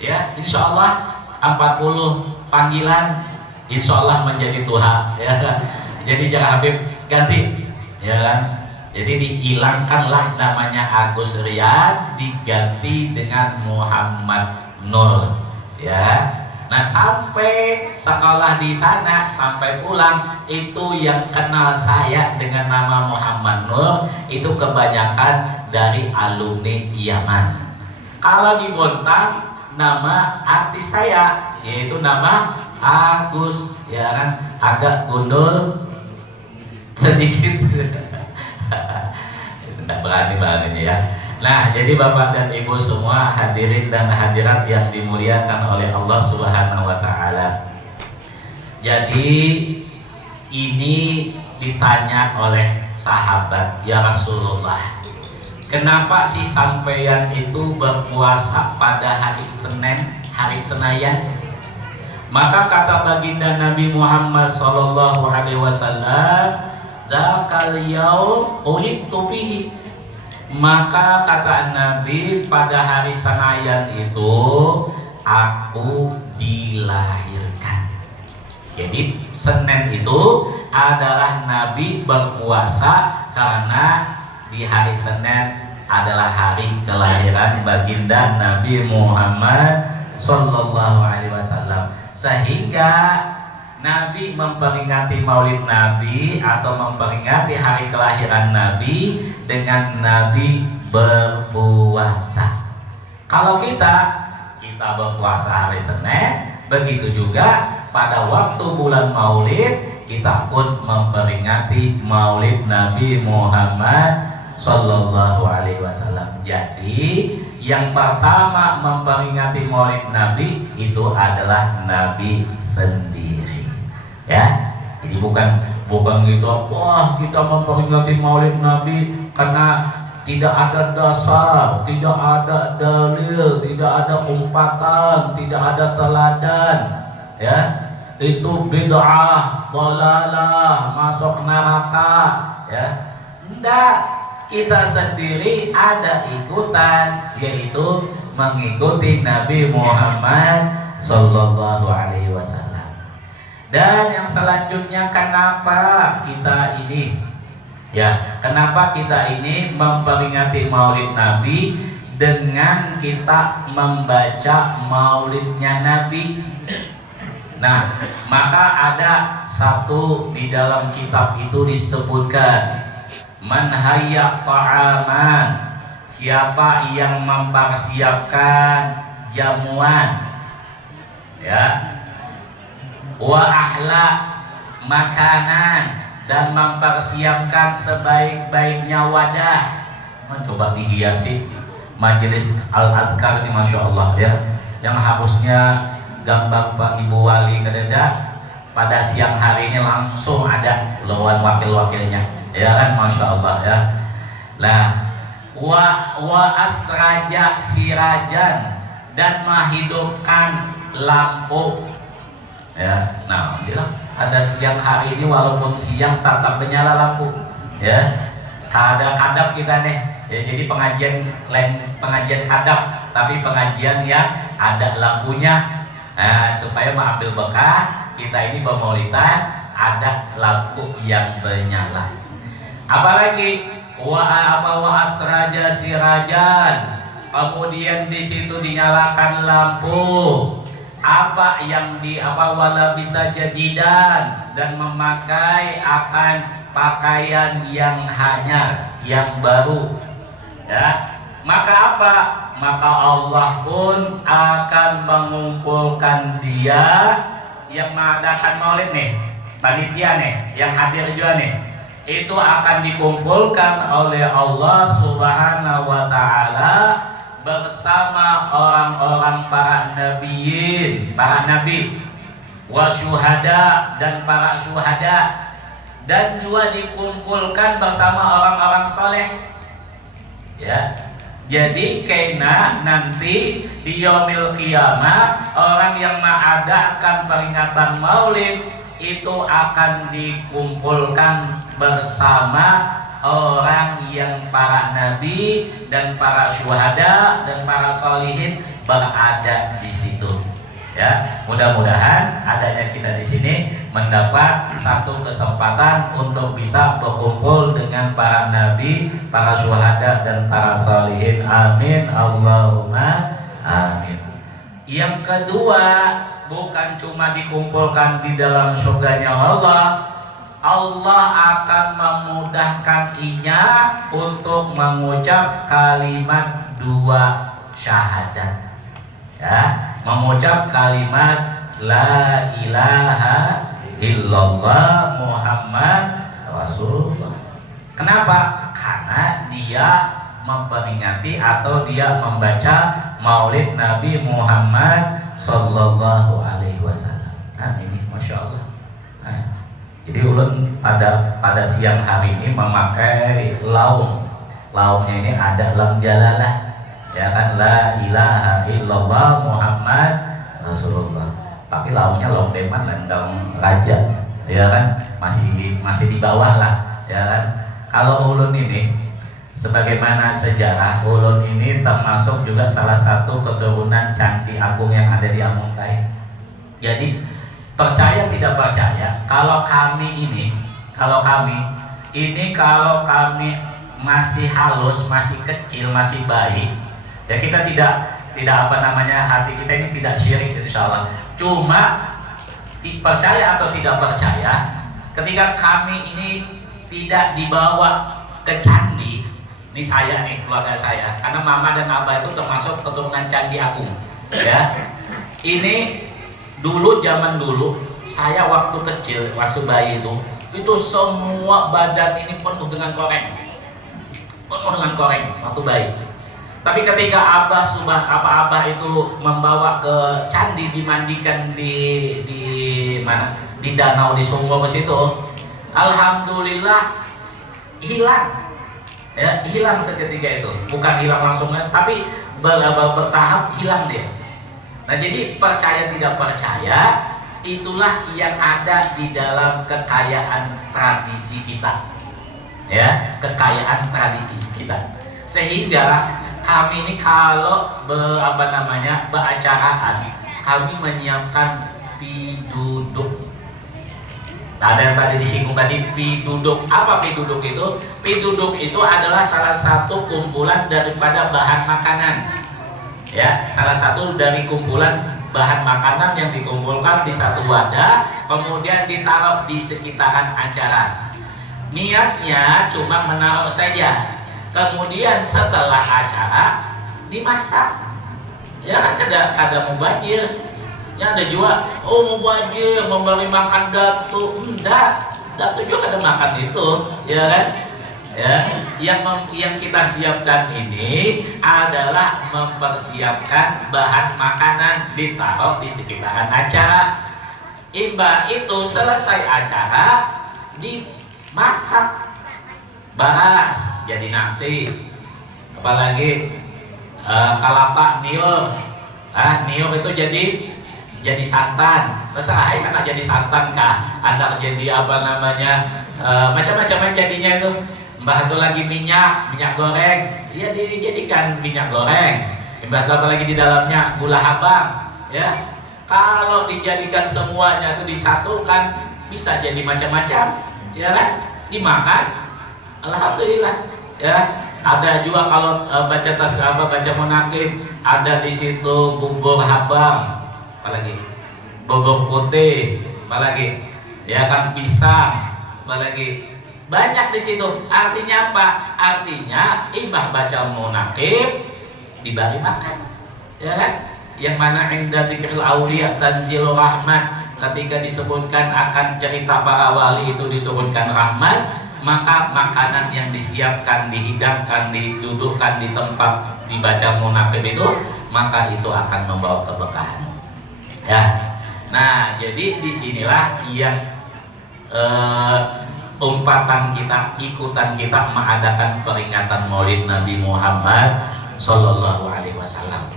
ya, insya Allah 40 panggilan, insya Allah menjadi tua. Ya. Jadi jangan Habib ganti, ya kan? Jadi dihilangkanlah namanya Agus Rian, diganti dengan Muhammad Nur, ya. Nah, sampai sekolah di sana, sampai pulang, itu yang kenal saya dengan nama Muhammad Nur itu kebanyakan dari alumni Yaman. Kalau di Bontang, nama artis saya yaitu nama Agus, ya kan, agak gundul sedikit. Tidak berani banget ini ya. Nah, jadi Bapak dan Ibu semua hadirin dan hadirat yang dimuliakan oleh Allah Subhanahu wa taala. Jadi ini ditanya oleh sahabat, ya Rasulullah, kenapa sih sampeyan itu berpuasa pada hari Senin, hari Senayan? Maka kata baginda Nabi Muhammad sallallahu alaihi wasallam, "Dzakal yaum ulidtu fihi." Maka kata Nabi, pada hari Senayan itu aku dilahirkan. Jadi Senin itu adalah Nabi berpuasa karena di hari Senin adalah hari kelahiran baginda Nabi Muhammad sallallahu alaihi wasallam. Sehingga Nabi memperingati Maulid Nabi atau memperingati hari kelahiran Nabi dengan Nabi berpuasa. Kalau kita berpuasa hari Senin, begitu juga pada waktu bulan Maulid kita pun memperingati Maulid Nabi Muhammad sallallahu alaihi wasallam. Jadi yang pertama memperingati Maulid Nabi itu adalah Nabi sendiri. Ya. Jadi bukan gitu, wah kita memperingati Maulid Nabi karena tidak ada dasar, tidak ada dalil, tidak ada umpatan, tidak ada teladan, ya. Itu bid'ah, dhalalah, masuk neraka, ya. Enggak, kita sendiri ada ikutan, yaitu mengikuti Nabi Muhammad sallallahu alaihi wasallam. Dan yang selanjutnya, kenapa kita ini memperingati Maulid Nabi dengan kita membaca Maulidnya Nabi. Nah, maka ada satu di dalam kitab itu disebutkan, man hayya ta'aman, siapa yang mempersiapkan jamuan, ya, wa ahla makanan, dan mempersiapkan sebaik-baiknya wadah. Mencoba dihiasi majelis al-azkar ini, masya Allah, ya, yang harusnya gambar Pak Ibu Wali kededa pada siang hari ini langsung ada lawan wakil-wakilnya, ya kan, masya Allah, ya. Nah, wa asraja sirajan, dan menghidupkan lampu, ya. Nah, bilang ada siang hari ini walaupun siang tetap menyala lampu, ya. Kadap kita nih, ya, jadi pengajian kadap, tapi pengajian yang ada lampunya. Nah, supaya mengambil berkah, kita ini bermaulidan ada lampu yang menyala. Apalagi wa asraja sirajan, kemudian di situ dinyalakan lampu. Apa yang wala bisa jadidan, dan memakai akan pakaian yang hanyar, yang baru, ya. Maka apa? Maka Allah pun akan mengumpulkan dia yang mengadakan maulid nih, panitia nih, yang hadir juga nih, itu akan dikumpulkan oleh Allah Subhanahu wa ta'ala bersama orang-orang para nabiyin, para nabi, wa syuhada, dan para syuhada, dan juga dikumpulkan bersama orang-orang soleh, ya. Jadi karena nanti di yaumil qiyamah orang yang mengadakan peringatan maulid itu akan dikumpulkan bersama orang yang para nabi dan para syuhada dan para solihin berada di situ, ya. Mudah-mudahan adanya kita di sini mendapat satu kesempatan untuk bisa berkumpul dengan para nabi, para syuhada dan para solihin. Amin, Allahumma amin. Yang kedua, bukan cuma dikumpulkan di dalam surganya Allah, Allah akan memudahkan inya untuk mengucap kalimat dua syahadat, ya, mengucap kalimat la ilaha illallah Muhammad Rasulullah. Kenapa? Karena dia memperingati atau dia membaca Maulid Nabi Muhammad sallallahu alaihi wasallam. Nah, ini masya Allah. Nah, Jadi ulun pada siang hari ini memakai laungnya ini ada lam jalalah, ya kan, la ilaha illallah Muhammad Rasulullah. Tapi laungnya laung deman lendang raja, ya kan, masih di bawah lah, ya kan. Kalau ulun ini, sebagaimana sejarah, ulun ini termasuk juga salah satu keturunan Candi Agung yang ada di Amungkai. Jadi percaya tidak percaya, kalau kami kalau kami masih halus, masih kecil, masih baik, ya kita tidak hati kita ini tidak syirik insya Allah. Cuma percaya atau tidak percaya, ketika kami ini tidak dibawa ke candi, ini saya nih, keluarga saya, karena mama dan abah itu termasuk keturunan Candi Agung, ya. Ini zaman dulu saya waktu kecil, waktu bayi itu semua badan ini penuh dengan koreng waktu bayi. Tapi ketika abah itu membawa ke candi, dimandikan di mana, di danau di Sumur ke situ, alhamdulillah hilang seketika itu. Bukan hilang langsung, tapi bertahap hilang dia. Nah, jadi percaya tidak percaya, itulah yang ada di dalam kekayaan tradisi kita, ya, kekayaan tradisi kita. Sehingga kami ini kalau beracaraan, kami menyiapkan piduduk. Ada yang tadi disinggung tadi, piduduk. Apa piduduk itu? Piduduk itu adalah salah satu kumpulan daripada bahan makanan, ya, salah satu dari kumpulan bahan makanan yang dikumpulkan di satu wadah, kemudian ditaruh di sekitaran acara. Niatnya cuma menaruh saja, kemudian setelah acara dimasak, ya kan, kada mubazir, ya ada juga mubazir memberi makan datu, datu juga ada makan itu, ya kan. Ya, yang kita siapkan ini adalah mempersiapkan bahan makanan ditaruh di sekitaran acara. Imba itu selesai acara dimasak, beras jadi nasi, apalagi kalapa niur, niur itu jadi santan. Terserah karena jadi santan kah, anak jadi macam-macam jadinya itu. Mbah itu lagi minyak goreng, ya dijadikan minyak goreng. Mbah itu apalagi di dalamnya gula habang, ya. Kalau dijadikan semuanya itu disatukan, bisa jadi macam-macam, ya kan? Dimakan, alhamdulillah, ya. Ada juga kalau baca munakib, ada di situ bubur habang, apalagi bubur putih, apalagi, ya kan, pisang, apalagi. Banyak di situ. Artinya apa? Artinya imbah baca munakib dibagi makan, ya kan? Yang mana inda dzikril auliya tanzilur rahmat, ketika disebutkan akan cerita para wali itu diturunkan rahmat, maka makanan yang disiapkan, dihidangkan, didudukkan di tempat dibaca munakib itu, maka itu akan membawa keberkahan, ya. Nah, jadi disinilah yang ikutan kita mengadakan peringatan Maulid Nabi Muhammad Sallallahu Alaihi Wasallam.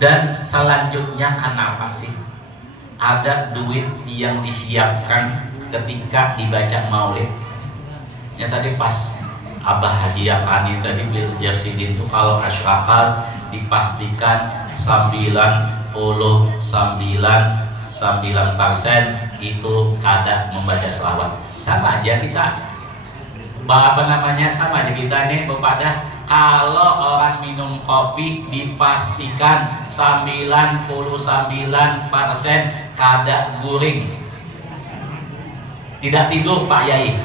Dan selanjutnya, kenapa sih ada duit yang disiapkan ketika dibaca Maulid? Ya tadi pas Abah hadiahkan itu tadi bil Jasidin itu, kalau asyraqat dipastikan 99% itu kada membaca selawat. Sama aja kita, sama aja kita ini kepada kalau orang minum kopi dipastikan 99% kada guring, tidak tidur Pak Yai.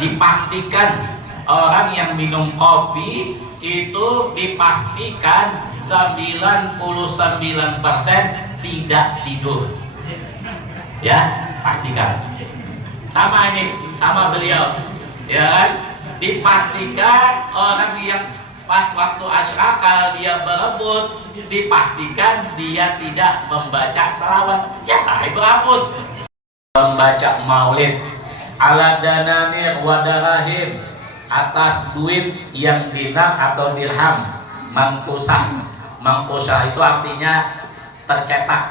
Dipastikan orang yang minum kopi itu dipastikan 99% tidak tidur, ya, pastikan. Sama beliau, ya kan, dipastikan orang yang pas waktu asyraqal dia berebut, dipastikan dia tidak membaca selawat, ya berebut membaca maulid. ala dananir wa darahim, atas duit yang dinar atau dirham. Mangkusah itu artinya tercetak,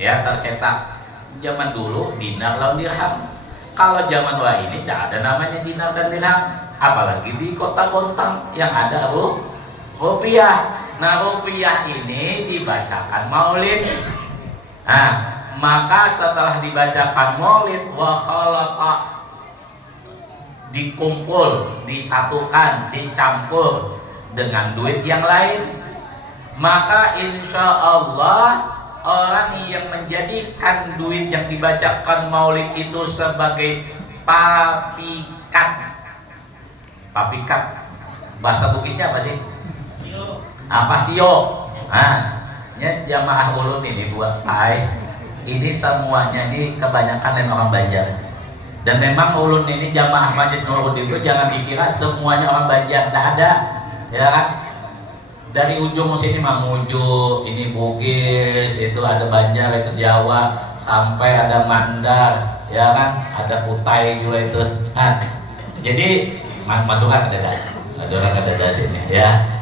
ya, tercetak. Zaman dulu dinar lawan dirham. Kalau zaman wah ini tidak ada namanya dinar dan dirham, apalagi di kota Bontang yang ada rupiah. Nah, rupiah ini dibacakan maulid. Nah, maka setelah dibacakan maulid, wa khalaqa, dikumpul, disatukan, dicampur dengan duit yang lain, maka insya Allah orang yang menjadikan duit yang dibacakan maulid itu sebagai papikat. Papikat bahasa Bugisnya apa sih? Pasio. Nah, ya jamaah ulun ini buat ini semuanya ini kebanyakan yang orang Banjar. Dan memang ulun ini jamaah Majelis Nuruddin itu jangan dikira semuanya orang Banjar, tidak ada, ya kan? Dari ujung sini Mamuju, ini Bugis, itu ada Banjar, itu Jawa, sampai ada Mandar, ya kan? Ada Kutai juga itu. Nah, jadi Madura ada das sini, ya.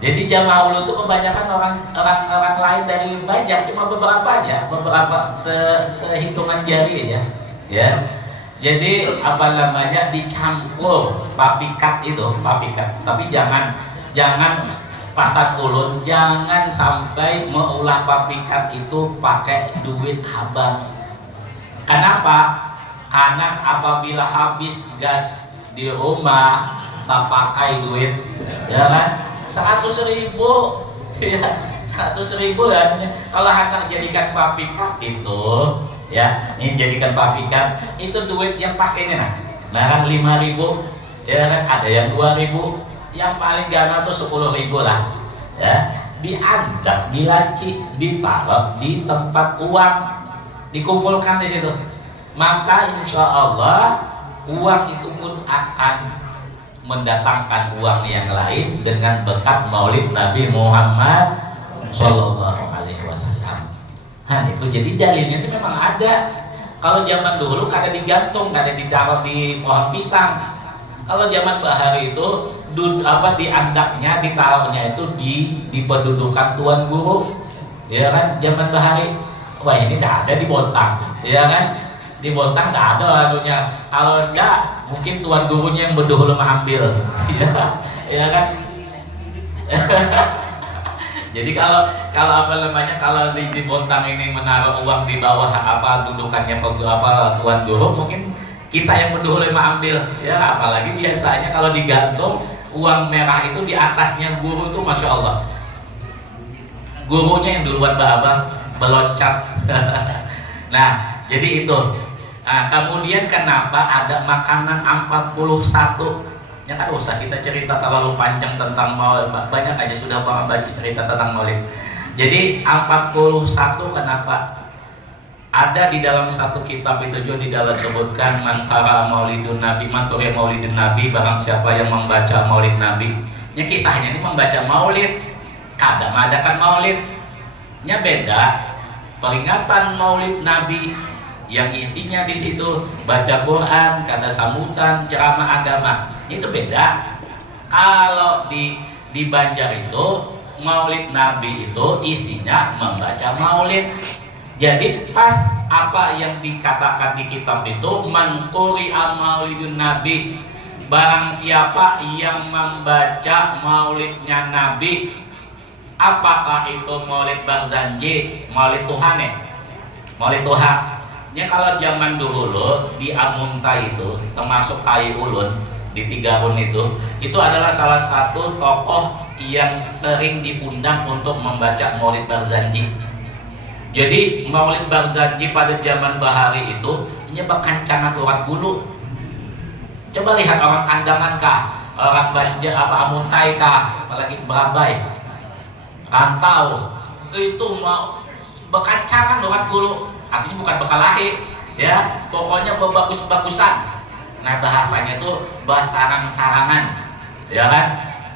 Jadi jamaah ulun itu kebanyakan orang lain dari Banjar, cuma beberapa aja, beberapa sehitungan jari aja, ya. Jadi apa namanya, dicampur papikat itu, papikat. Tapi jangan pasar ulun jangan sampai mengolah papikat itu pakai duit abang. Kenapa? Karena apabila habis gas di rumah tak pakai duit, ya kan? 100.000, ya, 100.000 ya. Kalau hendak jadikan papikat itu, ya, ini jadikan papikat itu duit yang pas ini nah, kan 5.000, ya kan, ada yang 2.000, yang paling ganas tuh 10.000 lah, ya, diangkat, dilaci, ditaruh di tempat uang, dikumpulkan di situ. Maka insya Allah uang itu pun akan mendatangkan uang yang lain dengan berkat maulid Nabi Muhammad Sallallahu Alaihi Wasallam. Nah, itu jadi dalilnya itu memang ada. Kalau zaman dulu kada digantung, kada ditaruh di pohon pisang. Kalau zaman bahari itu diandaknya, ditaruhnya itu di pendudukan tuan guru, ya kan? Zaman bahari, wah ini tidak ada di Bontang, ya kan? Di Bontang tidak ada anunya. Kalau enggak, mungkin tuan gurunya yang berdahulu mengambil, ya kan? Jadi kalau apa namanya, kalau di Bontang ini menaruh uang di bawah apa dudukannya tuan guru, mungkin kita yang berdahulu mengambil, ya. Apalagi biasanya kalau digantung uang merah itu di atasnya guru tuh, masya Allah, gurunya yang duluan abang meloncat. Nah, jadi itu. Nah, kemudian kenapa ada makanan 41? Ya kan usah kita cerita terlalu panjang tentang maulid, banyak aja sudah baca cerita tentang maulid. Jadi 41 kenapa? Ada di dalam satu kitab itu juga di dalam sebutkan man qara maulidun nabi, man qara maulidun nabi, barang siapa yang membaca maulid nabi. Ya kisahnya ini membaca maulid, kadang mengadakan maulid. Nya beda. Peringatan maulid nabi yang isinya di situ baca Quran, kata sambutan, ceramah agama, itu beda. Kalau di Banjar itu maulid nabi itu isinya membaca maulid. Jadi pas apa yang dikatakan di kitab itu man quri'a maulidun nabi, barang siapa yang membaca maulidnya nabi, apakah itu maulid Barzanji, maulid Tuhane, maulid Tuhan. Ya kalau zaman dulu di Amunta itu, termasuk Kai Ulun di Tigarun itu adalah salah satu tokoh yang sering diundang untuk membaca maulid Barzanji. Jadi maulid Barzanji pada zaman bahari itu ini bekancangan urat bulu. Coba lihat orang Andaman kah, orang Banjar apa Amuntai kah, apalagi Berabai, Rantau, itu mau bekancangan urat bulu. Artinya bukan bekalahi, ya, pokoknya berbagus-bagusan. Nah, bahasanya itu bersarang-sarangan, ya kan?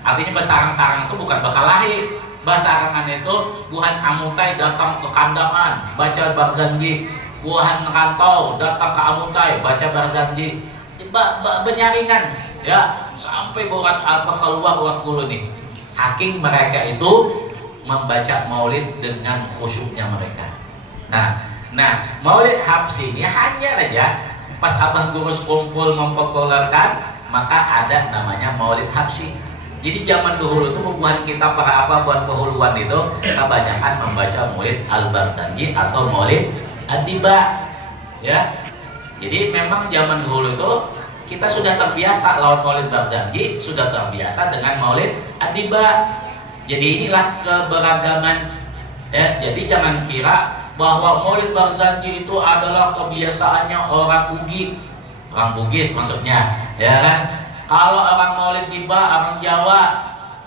Artinya bersarang-sarangan itu bukan bekalahi. Bersarang itu bukan Amuntai datang ke kandangan baca Barzanji, buahan rantau datang ke Amutai baca Barzanji, benyaringan ya sampai buat apa keluar urat kulo nih. Saking mereka itu membaca maulid dengan khusyuknya mereka. Nah maulid habsi ini hanya aja pas abah gurus kumpul mempopulerkan, maka ada namanya maulid habsi. Jadi zaman dahulu itu bukan kita para apa buat kehuluan itu kebanyakan membaca maulid al-Barzanji atau maulid ad-Diba ya. Jadi memang zaman dahulu itu kita sudah terbiasa lawan maulid Barzanji, sudah terbiasa dengan maulid ad-Diba. Jadi inilah keberagaman ya. Jadi jangan kira bahwa maulid Barzanji itu adalah kebiasaannya orang Bugis maksudnya ya kan. Kalau orang maulid Diba, orang Jawa,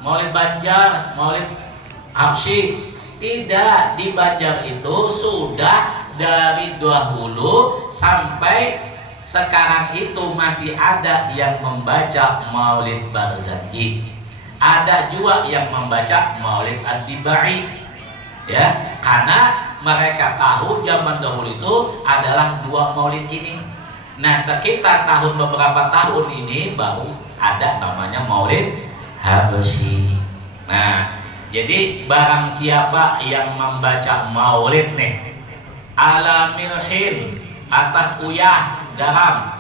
maulid Banjar, maulid Habsyi, tidak. Di Banjar itu sudah dari dahulu sampai sekarang itu masih ada yang membaca maulid Barzanji, ada juga yang membaca maulid ad-Dibai ya, karena mereka tahu zaman dahulu itu adalah dua maulid ini. Nah sekitar beberapa tahun ini baru ada namanya maulid habsyi. Nah jadi barang siapa yang membaca maulid nih ala milhin, atas uyah garam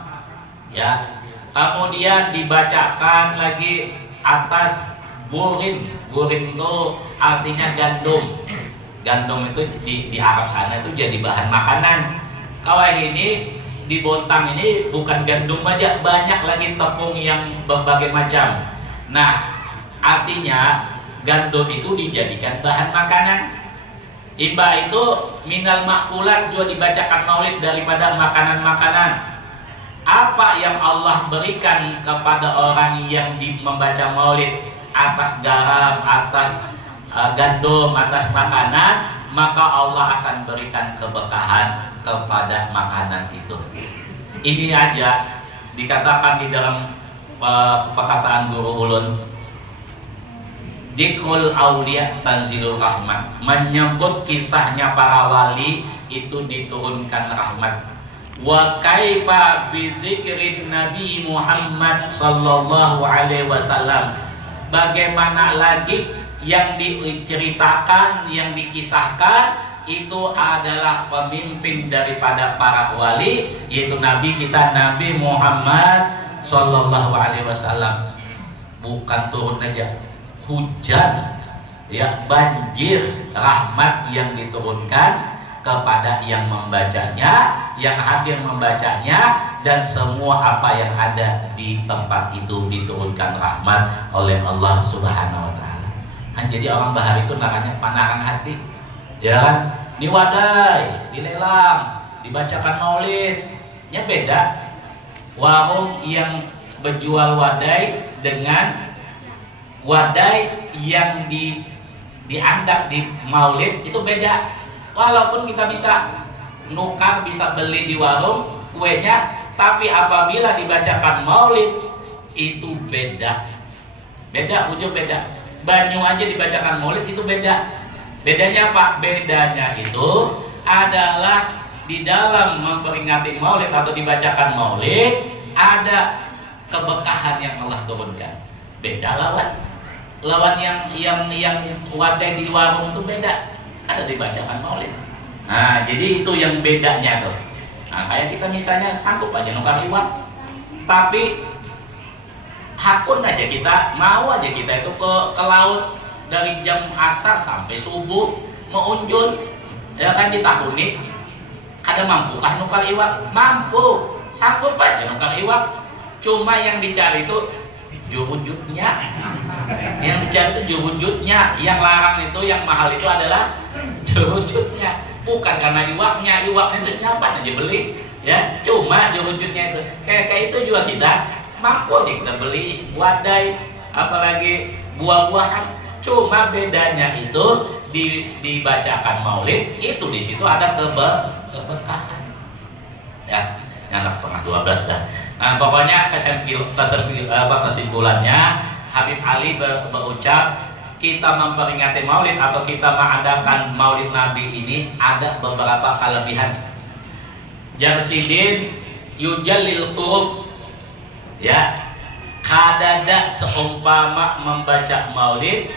ya, kemudian dibacakan lagi atas burin itu artinya gandum itu di Arab sana itu jadi bahan makanan. Kalau ini di Bontang ini bukan gandum aja, banyak lagi tepung yang berbagai macam. Nah artinya gandum itu dijadikan bahan makanan. Iba itu minal makulat juga dibacakan maulid daripada makanan-makanan. Apa yang Allah berikan kepada orang yang membaca maulid atas garam, atas gandum, atas makanan, maka Allah akan berikan keberkahan kepada makanan itu. Ini aja dikatakan di dalam perkataan guru ulun, Dikrul aulia tanzilul rahmat, menyebut kisahnya para wali itu diturunkan rahmat. Wa kaifa bidzikrin Nabi Muhammad sallallahu alaihi wasallam, bagaimana lagi yang diceritakan, yang dikisahkan itu adalah pemimpin daripada para wali, yaitu Nabi kita Nabi Muhammad sallallahu alaihi wasallam. Bukan turun aja, hujan ya, banjir rahmat yang diturunkan kepada yang membacanya, yang hadir membacanya, dan semua apa yang ada di tempat itu diturunkan rahmat oleh Allah Subhanahu wa taala. Kan jadi orang bahar itu namanya pandangan hati. Ya kan? Ini wadai, dilelang, dibacakan maulidnya beda. Warung yang berjual wadai dengan wadai yang diandak di maulid itu beda. Walaupun kita bisa nukar, bisa beli di warung kuenya, tapi apabila dibacakan maulid itu beda. Beda, ujung beda. Banyu aja dibacakan maulid itu beda. Bedanya apa? Bedanya itu adalah di dalam memperingati maulid atau dibacakan maulid ada keberkahan yang Allah turunkan. Beda lawan yang wadai di warung itu beda, ada dibacakan maulid. Nah jadi itu yang bedanya tuh. Nah kayak kita misalnya sanggup aja nukar iwak, tapi hakun aja kita, mau aja kita itu ke laut dari jam asar sampai subuh meunjun, ya kan ditahuni. Kada mampukah nukar iwak? Mampu, sanggup aja nukar iwak. Cuma yang dicari itu juhudnya, yang dicari itu juhudnya. Yang larang itu, yang mahal itu adalah juhudnya, bukan karena iwaknya. Iwaknya itu nyapan aja beli, ya. Cuma juhudnya itu, kayak itu juga tidak mampu aja kita beli wadai, apalagi buah-buahan. Cuma bedanya itu dibacakan maulid itu di situ ada keberkahan. Ya, anak 11:30 dah. Nah, pokoknya kesimpulannya Habib Ali berucap, kita memperingati maulid atau kita mengadakan maulid Nabi ini ada beberapa kelebihan. jarsidin yujallil qurub, ya, kadada seumpama membaca maulid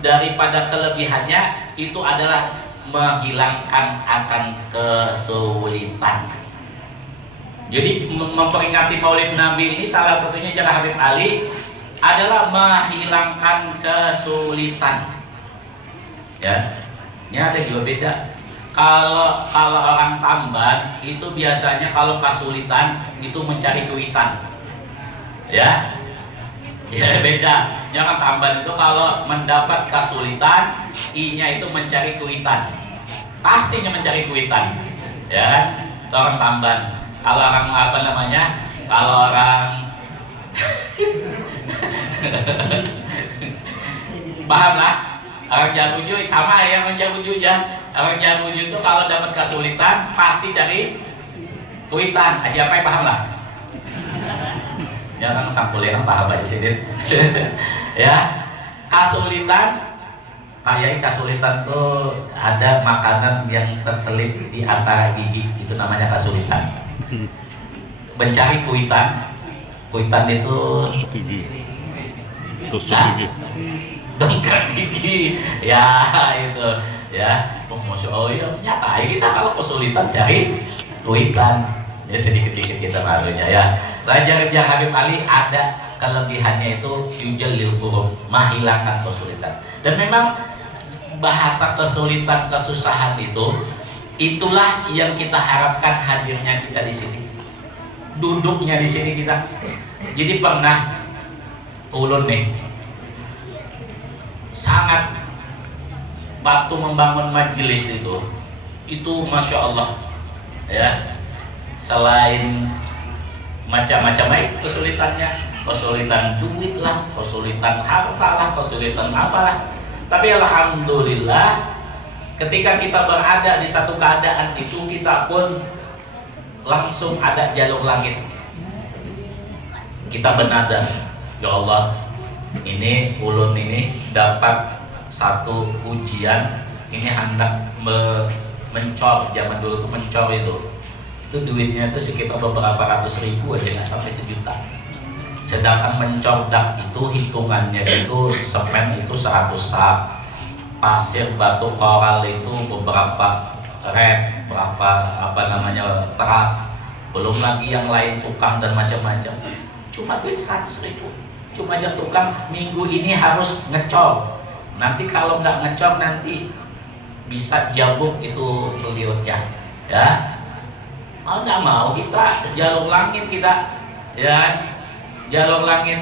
daripada kelebihannya itu adalah menghilangkan akan kesulitan. Jadi memperingati maulid Nabi ini salah satunya cara Habib Ali adalah menghilangkan kesulitan. Ya, ini ada juga beda. Kalau orang Tamban itu biasanya kalau kesulitan itu mencari kuitan. Ya, ya beda. Jangan Tamban itu kalau mendapat kesulitan, i-nya itu mencari kuitan. Pastinya mencari kuitan. Ya kan? Itu orang Tamban. Kalau orang apa namanya? Kalau orang paham lah. Orang Jaguju sama ya, orang Jaguju ya. Orang Jaguju itu kalau dapat kesulitan pasti cari kuitan. Aja apa paham lah. Ya kan sampul yang paham aja sini. Ya, kesulitan. Kayak kesulitan tuh ada makanan yang terselip di antara gigi, itu namanya kesulitan. Mencari kuitan itu tusuk gigi, dongkrak gigi, ya itu, ya. Oh, masya Allah, ya, nyata kita kalau kesulitan cari kuitan, ya sedikit-sedikit kita malunya ya. Raja Habib Ali ada kelebihannya itu yujallil qurub, menghilangkan kesulitan. Dan memang bahasa kesulitan, kesusahan itulah yang kita harapkan hadirnya kita di sini, duduknya di sini kita. Jadi pernah ulun nih sangat waktu membangun majelis itu masya Allah ya, selain macam-macam kesulitannya, kesulitan duit lah, kesulitan harta lah, kesulitan apalah. Tapi alhamdulillah ketika kita berada di satu keadaan itu, kita pun langsung ada jalur langit. Kita benada, ya Allah, ini ulun ini dapat satu ujian, ini hendak mencor. Zaman dulu tuh mencor itu duitnya itu sekitar beberapa ratus ribu aja, nggak sampai sejuta. Sedangkan mencordak itu hitungannya itu semen itu 100 sak, pasir batu koral itu beberapa red, berapa apa namanya terak, belum lagi yang lain tukang dan macam-macam. Cuma duit 100 ribu, cuma aja tukang minggu ini harus ngecor. Nanti kalau nggak ngecor nanti bisa jabuk itu beliutnya, ya. Mau nggak mau kita jalur langit kita, ya. Jalur langit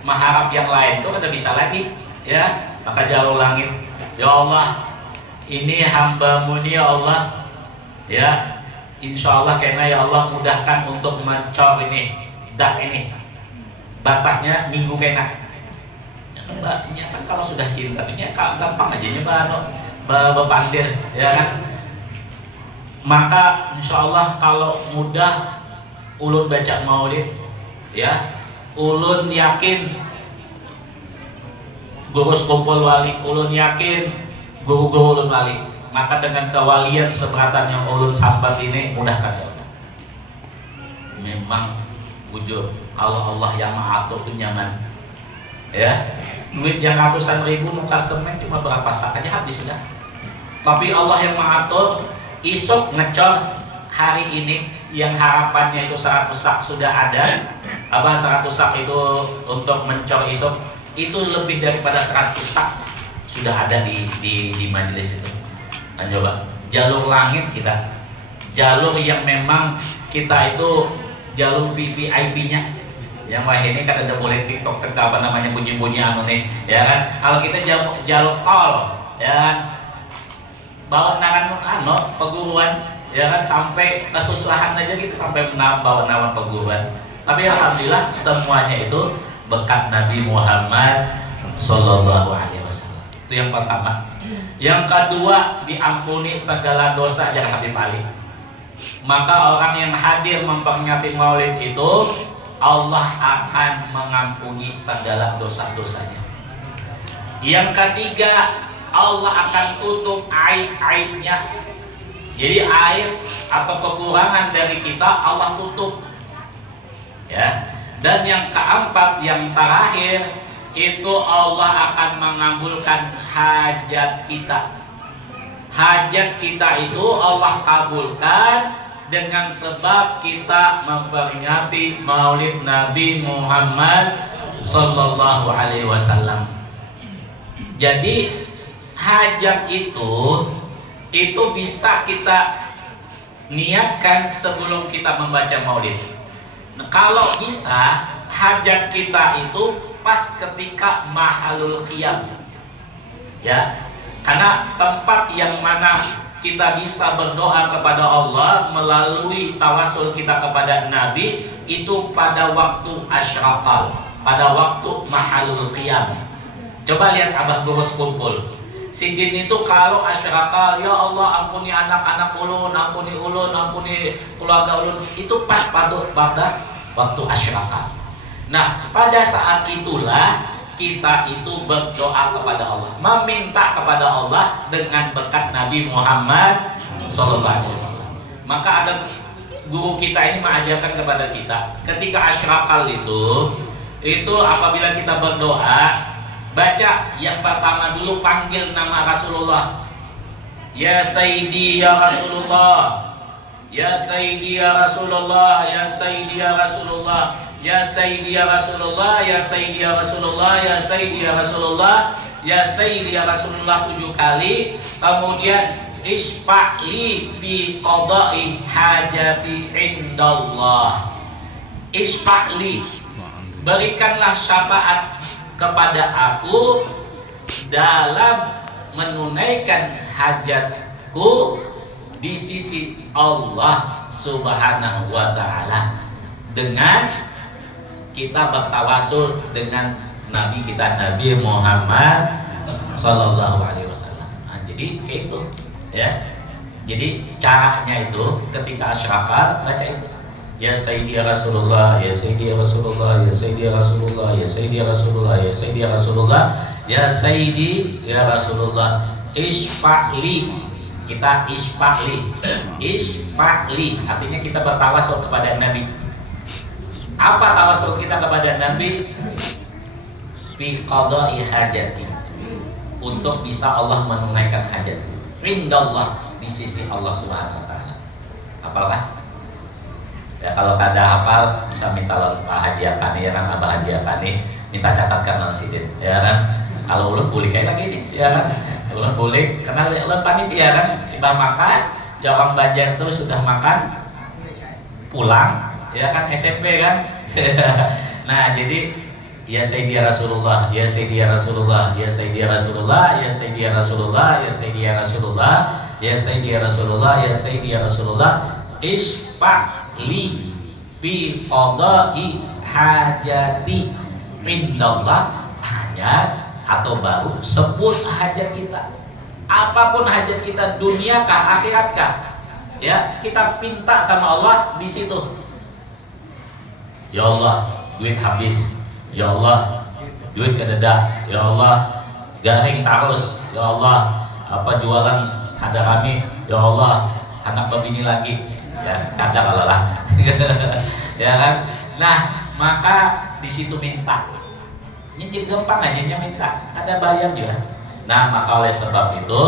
mengharap yang lain itu kita bisa lagi, ya. Maka jalur langit, ya Allah, ini hamba-Mu nih ya Allah, ya. Insya Allah karena ya Allah mudahkan untuk mencor ini, dak ini, batasnya minggu kena. Ya kan kalau sudah cinta ini gampang aja nyoba bepandir, ya kan. Maka insya Allah kalau mudah ulun baca maulid, ya. Ulun yakin guru kumpul wali, ulun yakin guru-guru ulun wali. Maka dengan kewalian seberatan yang ulun sambat ini mudahkan ya Allah. Memang jujur kalau Allah yang mengatur itu nyaman, ya. Duit yang ratusan ribu nukar semen cuma berapa sak aja habis sudah. Tapi Allah yang mengatur, isok ngecor hari ini yang harapannya itu 100 sak sudah ada, apa 100 sak itu untuk mencor isok itu lebih daripada 100 sak sudah ada di majelis itu. Kan coba jalur langit kita, jalur yang memang kita itu jalur VIP-nya. Yang wah ini kan ada boleh TikTok apa namanya bunyi-bunyi anu nih, ya kan. Kalau kita jalur tol, ya kan, bawa naran anu peguruan, ya kan, sampai kesusahan aja kita sampai bawa nawan peguruan. Tapi alhamdulillah semuanya itu berkat Nabi Muhammad Sallallahu Alaihi Wasallam. Itu yang pertama. Yang kedua, diampuni segala dosa yang Habib Ali. Maka orang yang hadir memperingati maulid itu Allah akan mengampuni segala dosa-dosanya. Yang ketiga, Allah akan tutup aib-aibnya. Jadi air atau kekurangan dari kita Allah tutup. Ya. Dan yang keempat, yang terakhir, itu Allah akan mengabulkan hajat kita. Hajat kita itu Allah kabulkan dengan sebab kita memperingati Maulid Nabi Muhammad sallallahu alaihi wasallam. Jadi hajat itu bisa kita niatkan sebelum kita membaca Maulid. Nah, kalau bisa hajat kita itu pas ketika mahalul qiyam. Ya. Karena tempat yang mana kita bisa berdoa kepada Allah melalui tawasul kita kepada Nabi itu pada waktu asyraqal, pada waktu mahalul qiyam. Coba lihat Abah Gurus kumpul. Sidin itu kalau asyraqal, ya Allah ampuni anak-anak ulun, ampuni keluarga ulun, itu pas pada waktu asyraqal. Nah, pada saat itulah kita itu berdoa kepada Allah, meminta kepada Allah dengan berkat Nabi Muhammad SAW. Maka ada guru kita ini mengajarkan kepada kita, ketika asyraqal itu apabila kita berdoa, baca yang pertama dulu, panggil nama Rasulullah. Ya Sayyidi ya Rasulullah, ya Sayyidi ya Rasulullah, ya Sayyidi ya Rasulullah, ya Sayyidi ya Rasulullah, ya Sayyidi ya Rasulullah, ya Sayyidi ya Rasulullah, ya Sayyidi ya Rasulullah 7 kali. Kemudian isfa'li bi qada'i hajati indallah. Isfa'li, berikanlah syafaat kepada aku dalam menunaikan hajatku di sisi Allah Subhanahu wa ta'ala, dengan kita bertawasul dengan Nabi kita, Nabi Muhammad Sallallahu Alaihi Wasallam. Nah, jadi kayak itu, ya. Jadi caranya itu ketika asyraqal baca itu. Ya Sayyidi ya Rasulullah, ya Sayyidi ya Rasulullah, ya Sayyidi ya Rasulullah, ya Sayyidi ya Rasulullah, ya Sayyidi ya Rasulullah, ya Sayyidi ya Rasulullah. Isfa'li, kita isfa'li. Isfa'li artinya kita bertawasul kepada Nabi. Apa tawasul kita kepada Nabi? Fi qada'i hajati, untuk bisa Allah menunaikan hajat. Indallah, di sisi Allah Subhanahu wa taala. Hafalkah? Ya, kalau kada hafal bisa minta lalu Pak Haji Akani, ya kan, Abah Haji Akani, minta catatkan lalu sidin, ya kan. Kalau ulun boleh kayak gini, ya kan. Ulun boleh, karena ulun panitia kan, ibah makan, ya orang Banjar itu sudah makan, pulang, ya kan, SMP kan. Nah, jadi ya Sayyidi ya Rasulullah, ya Sayyidi ya Rasulullah, ya Sayyidi ya Rasulullah, ya Sayyidi ya Rasulullah, ya Sayyidi ya Rasulullah, ya Sayyidi ya Rasulullah, ya Sayyidi ya Rasulullah. Isfa'li bi qada'i hajati indallah. Hajat atau baru sebut hajat kita, apapun hajat kita, dunia kah, akhirat kah, ya, kita pinta sama Allah di situ. Ya Allah, duit habis, ya Allah, duit kededak, ya Allah, garing tarus, ya Allah, apa jualan ada kami, ya Allah, anak babini lagi, ya kada kalau lah. Ya kan. Nah, maka di situ minta. Ini gampang aja minta, ada bayar juga. Nah, maka oleh sebab itu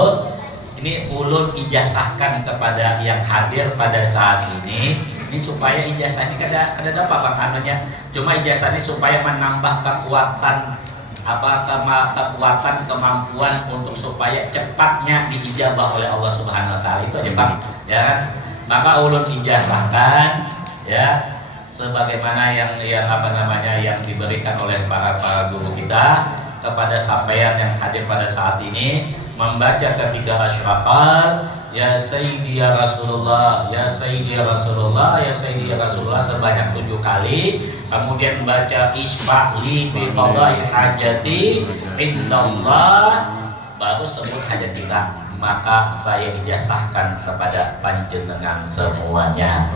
ini ulun ijazahkan kepada yang hadir pada saat ini supaya ijazah ini kada dapat bang anunya. Cuma ijazah ini supaya menambah kekuatan kekuatan kemampuan untuk supaya cepatnya diijabah oleh Allah Subhanahu wa taala. Itu aja Bang, ya kan? Maka ulun ijazahkan, ya, sebagaimana yang yang diberikan oleh para guru kita kepada sampeyan yang hadir pada saat ini, membaca ketiga asyraqal, ya Sayyidi ya Rasulullah, ya Sayyidi ya Rasulullah, ya Sayyidi ya Rasulullah sebanyak 7 kali. Kemudian baca isfa'li bi qada'i hajati indallah, baru sebut hajat kita. Maka saya ijazahkan kepada panjenengan semuanya.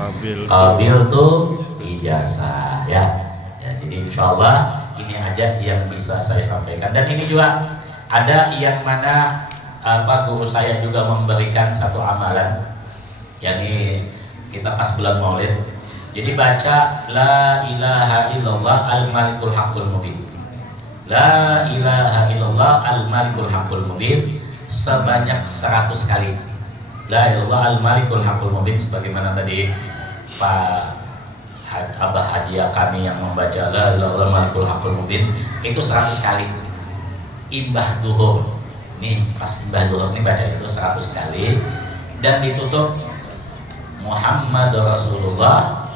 Qabil tuh ijazah, ya. Jadi insyaallah ini aja yang bisa saya sampaikan. Dan ini juga ada yang mana guru saya juga memberikan satu amalan. yakni kita pas bulan Maulid. Jadi baca la ilaha illallah al-malikul haqqul mubin. La ilaha illallah al-malikul haqqul mubin sebanyak 100 kali. La ilaha illallah al-malikul haqqul mubin, sebagaimana tadi Pak Abah Hadiah kami yang membaca la ilaha illallah al-malikul haqqul mubin itu 100 kali. Imbah duhur, ini pas imbah duhur ini baca itu 100 kali dan ditutup Muhammad Rasulullah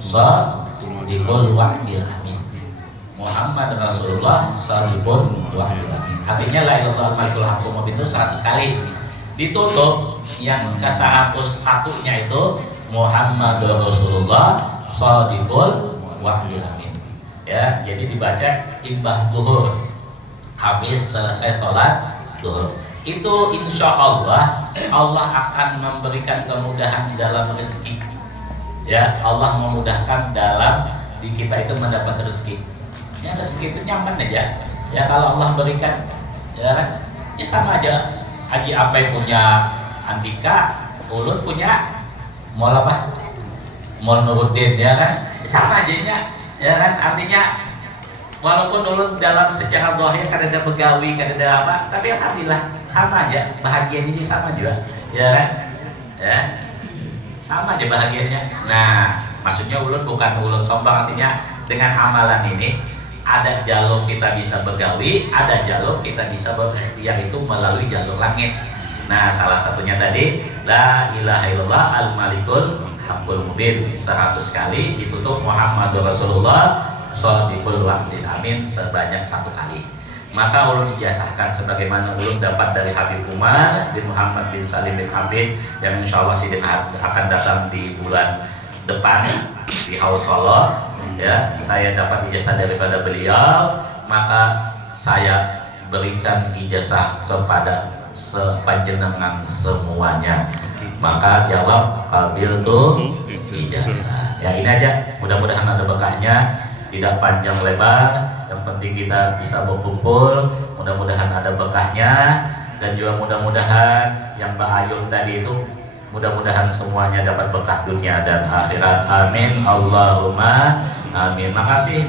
Shadiqul Wa'dil Amin. Muhammad Rasulullah Shadiqul Wa'dil Amin. Artinya la ilaha illallah al-malikul haqqul mubin itu 100 kali. Ditutup yang ke 101-nya itu Muhammad Rasulullah Shadiqul Wa'dil Amin. Ya, jadi dibaca imbah duhur. Habis selesai sholat duhur. Itu insya Allah akan memberikan kemudahan dalam rezeki. Ya, Allah memudahkan dalam di kita itu mendapat rezeki. Ya, rezeki itu nyaman aja. Ya, kalau Allah berikan, ya kan? Ya sama aja. Haji Apai punya Andika, Ulun punya Mall apa? Mall Nuruddin, ya kan? Sama aja ya kan? Artinya walaupun ulun dalam secara zahir kadang begawi, kadang apa, tapi alhamdulillah sama aja bahagianya, ini sama juga, ya kan? Ya, sama aja bahagianya. Nah, maksudnya ulun bukan ulun sombong, artinya dengan amalan ini ada jalur kita bisa begawi, ada jalur kita bisa berikhtiar itu melalui jalur langit. Nah, salah satunya tadi la ilaha illallah al-malikul haqqul mubin 100 kali, ditutup Muhammad Rasulullah Shadiqul Wa'dil Amin sebanyak 1 kali. Maka ulun ijazahkan sebagaimana ulun dapat dari Habib Umar bin Muhammad bin Salim bin Habib yang insya Allah sidin akan datang di bulan depan di Haus Solo. Ya, saya dapat ijazah daripada beliau, maka saya berikan ijazah kepada sepanjenengan semuanya. Maka jawab kabil tuh ijazah. Ya, ini aja, mudah-mudahan ada berkahnya. Tidak panjang lebar, yang penting kita bisa berkumpul, mudah-mudahan ada berkahnya, dan juga mudah-mudahan yang Mbak Ayun tadi itu mudah-mudahan semuanya dapat berkah dunia dan akhirat. Amin Allahumma amin. Makasih.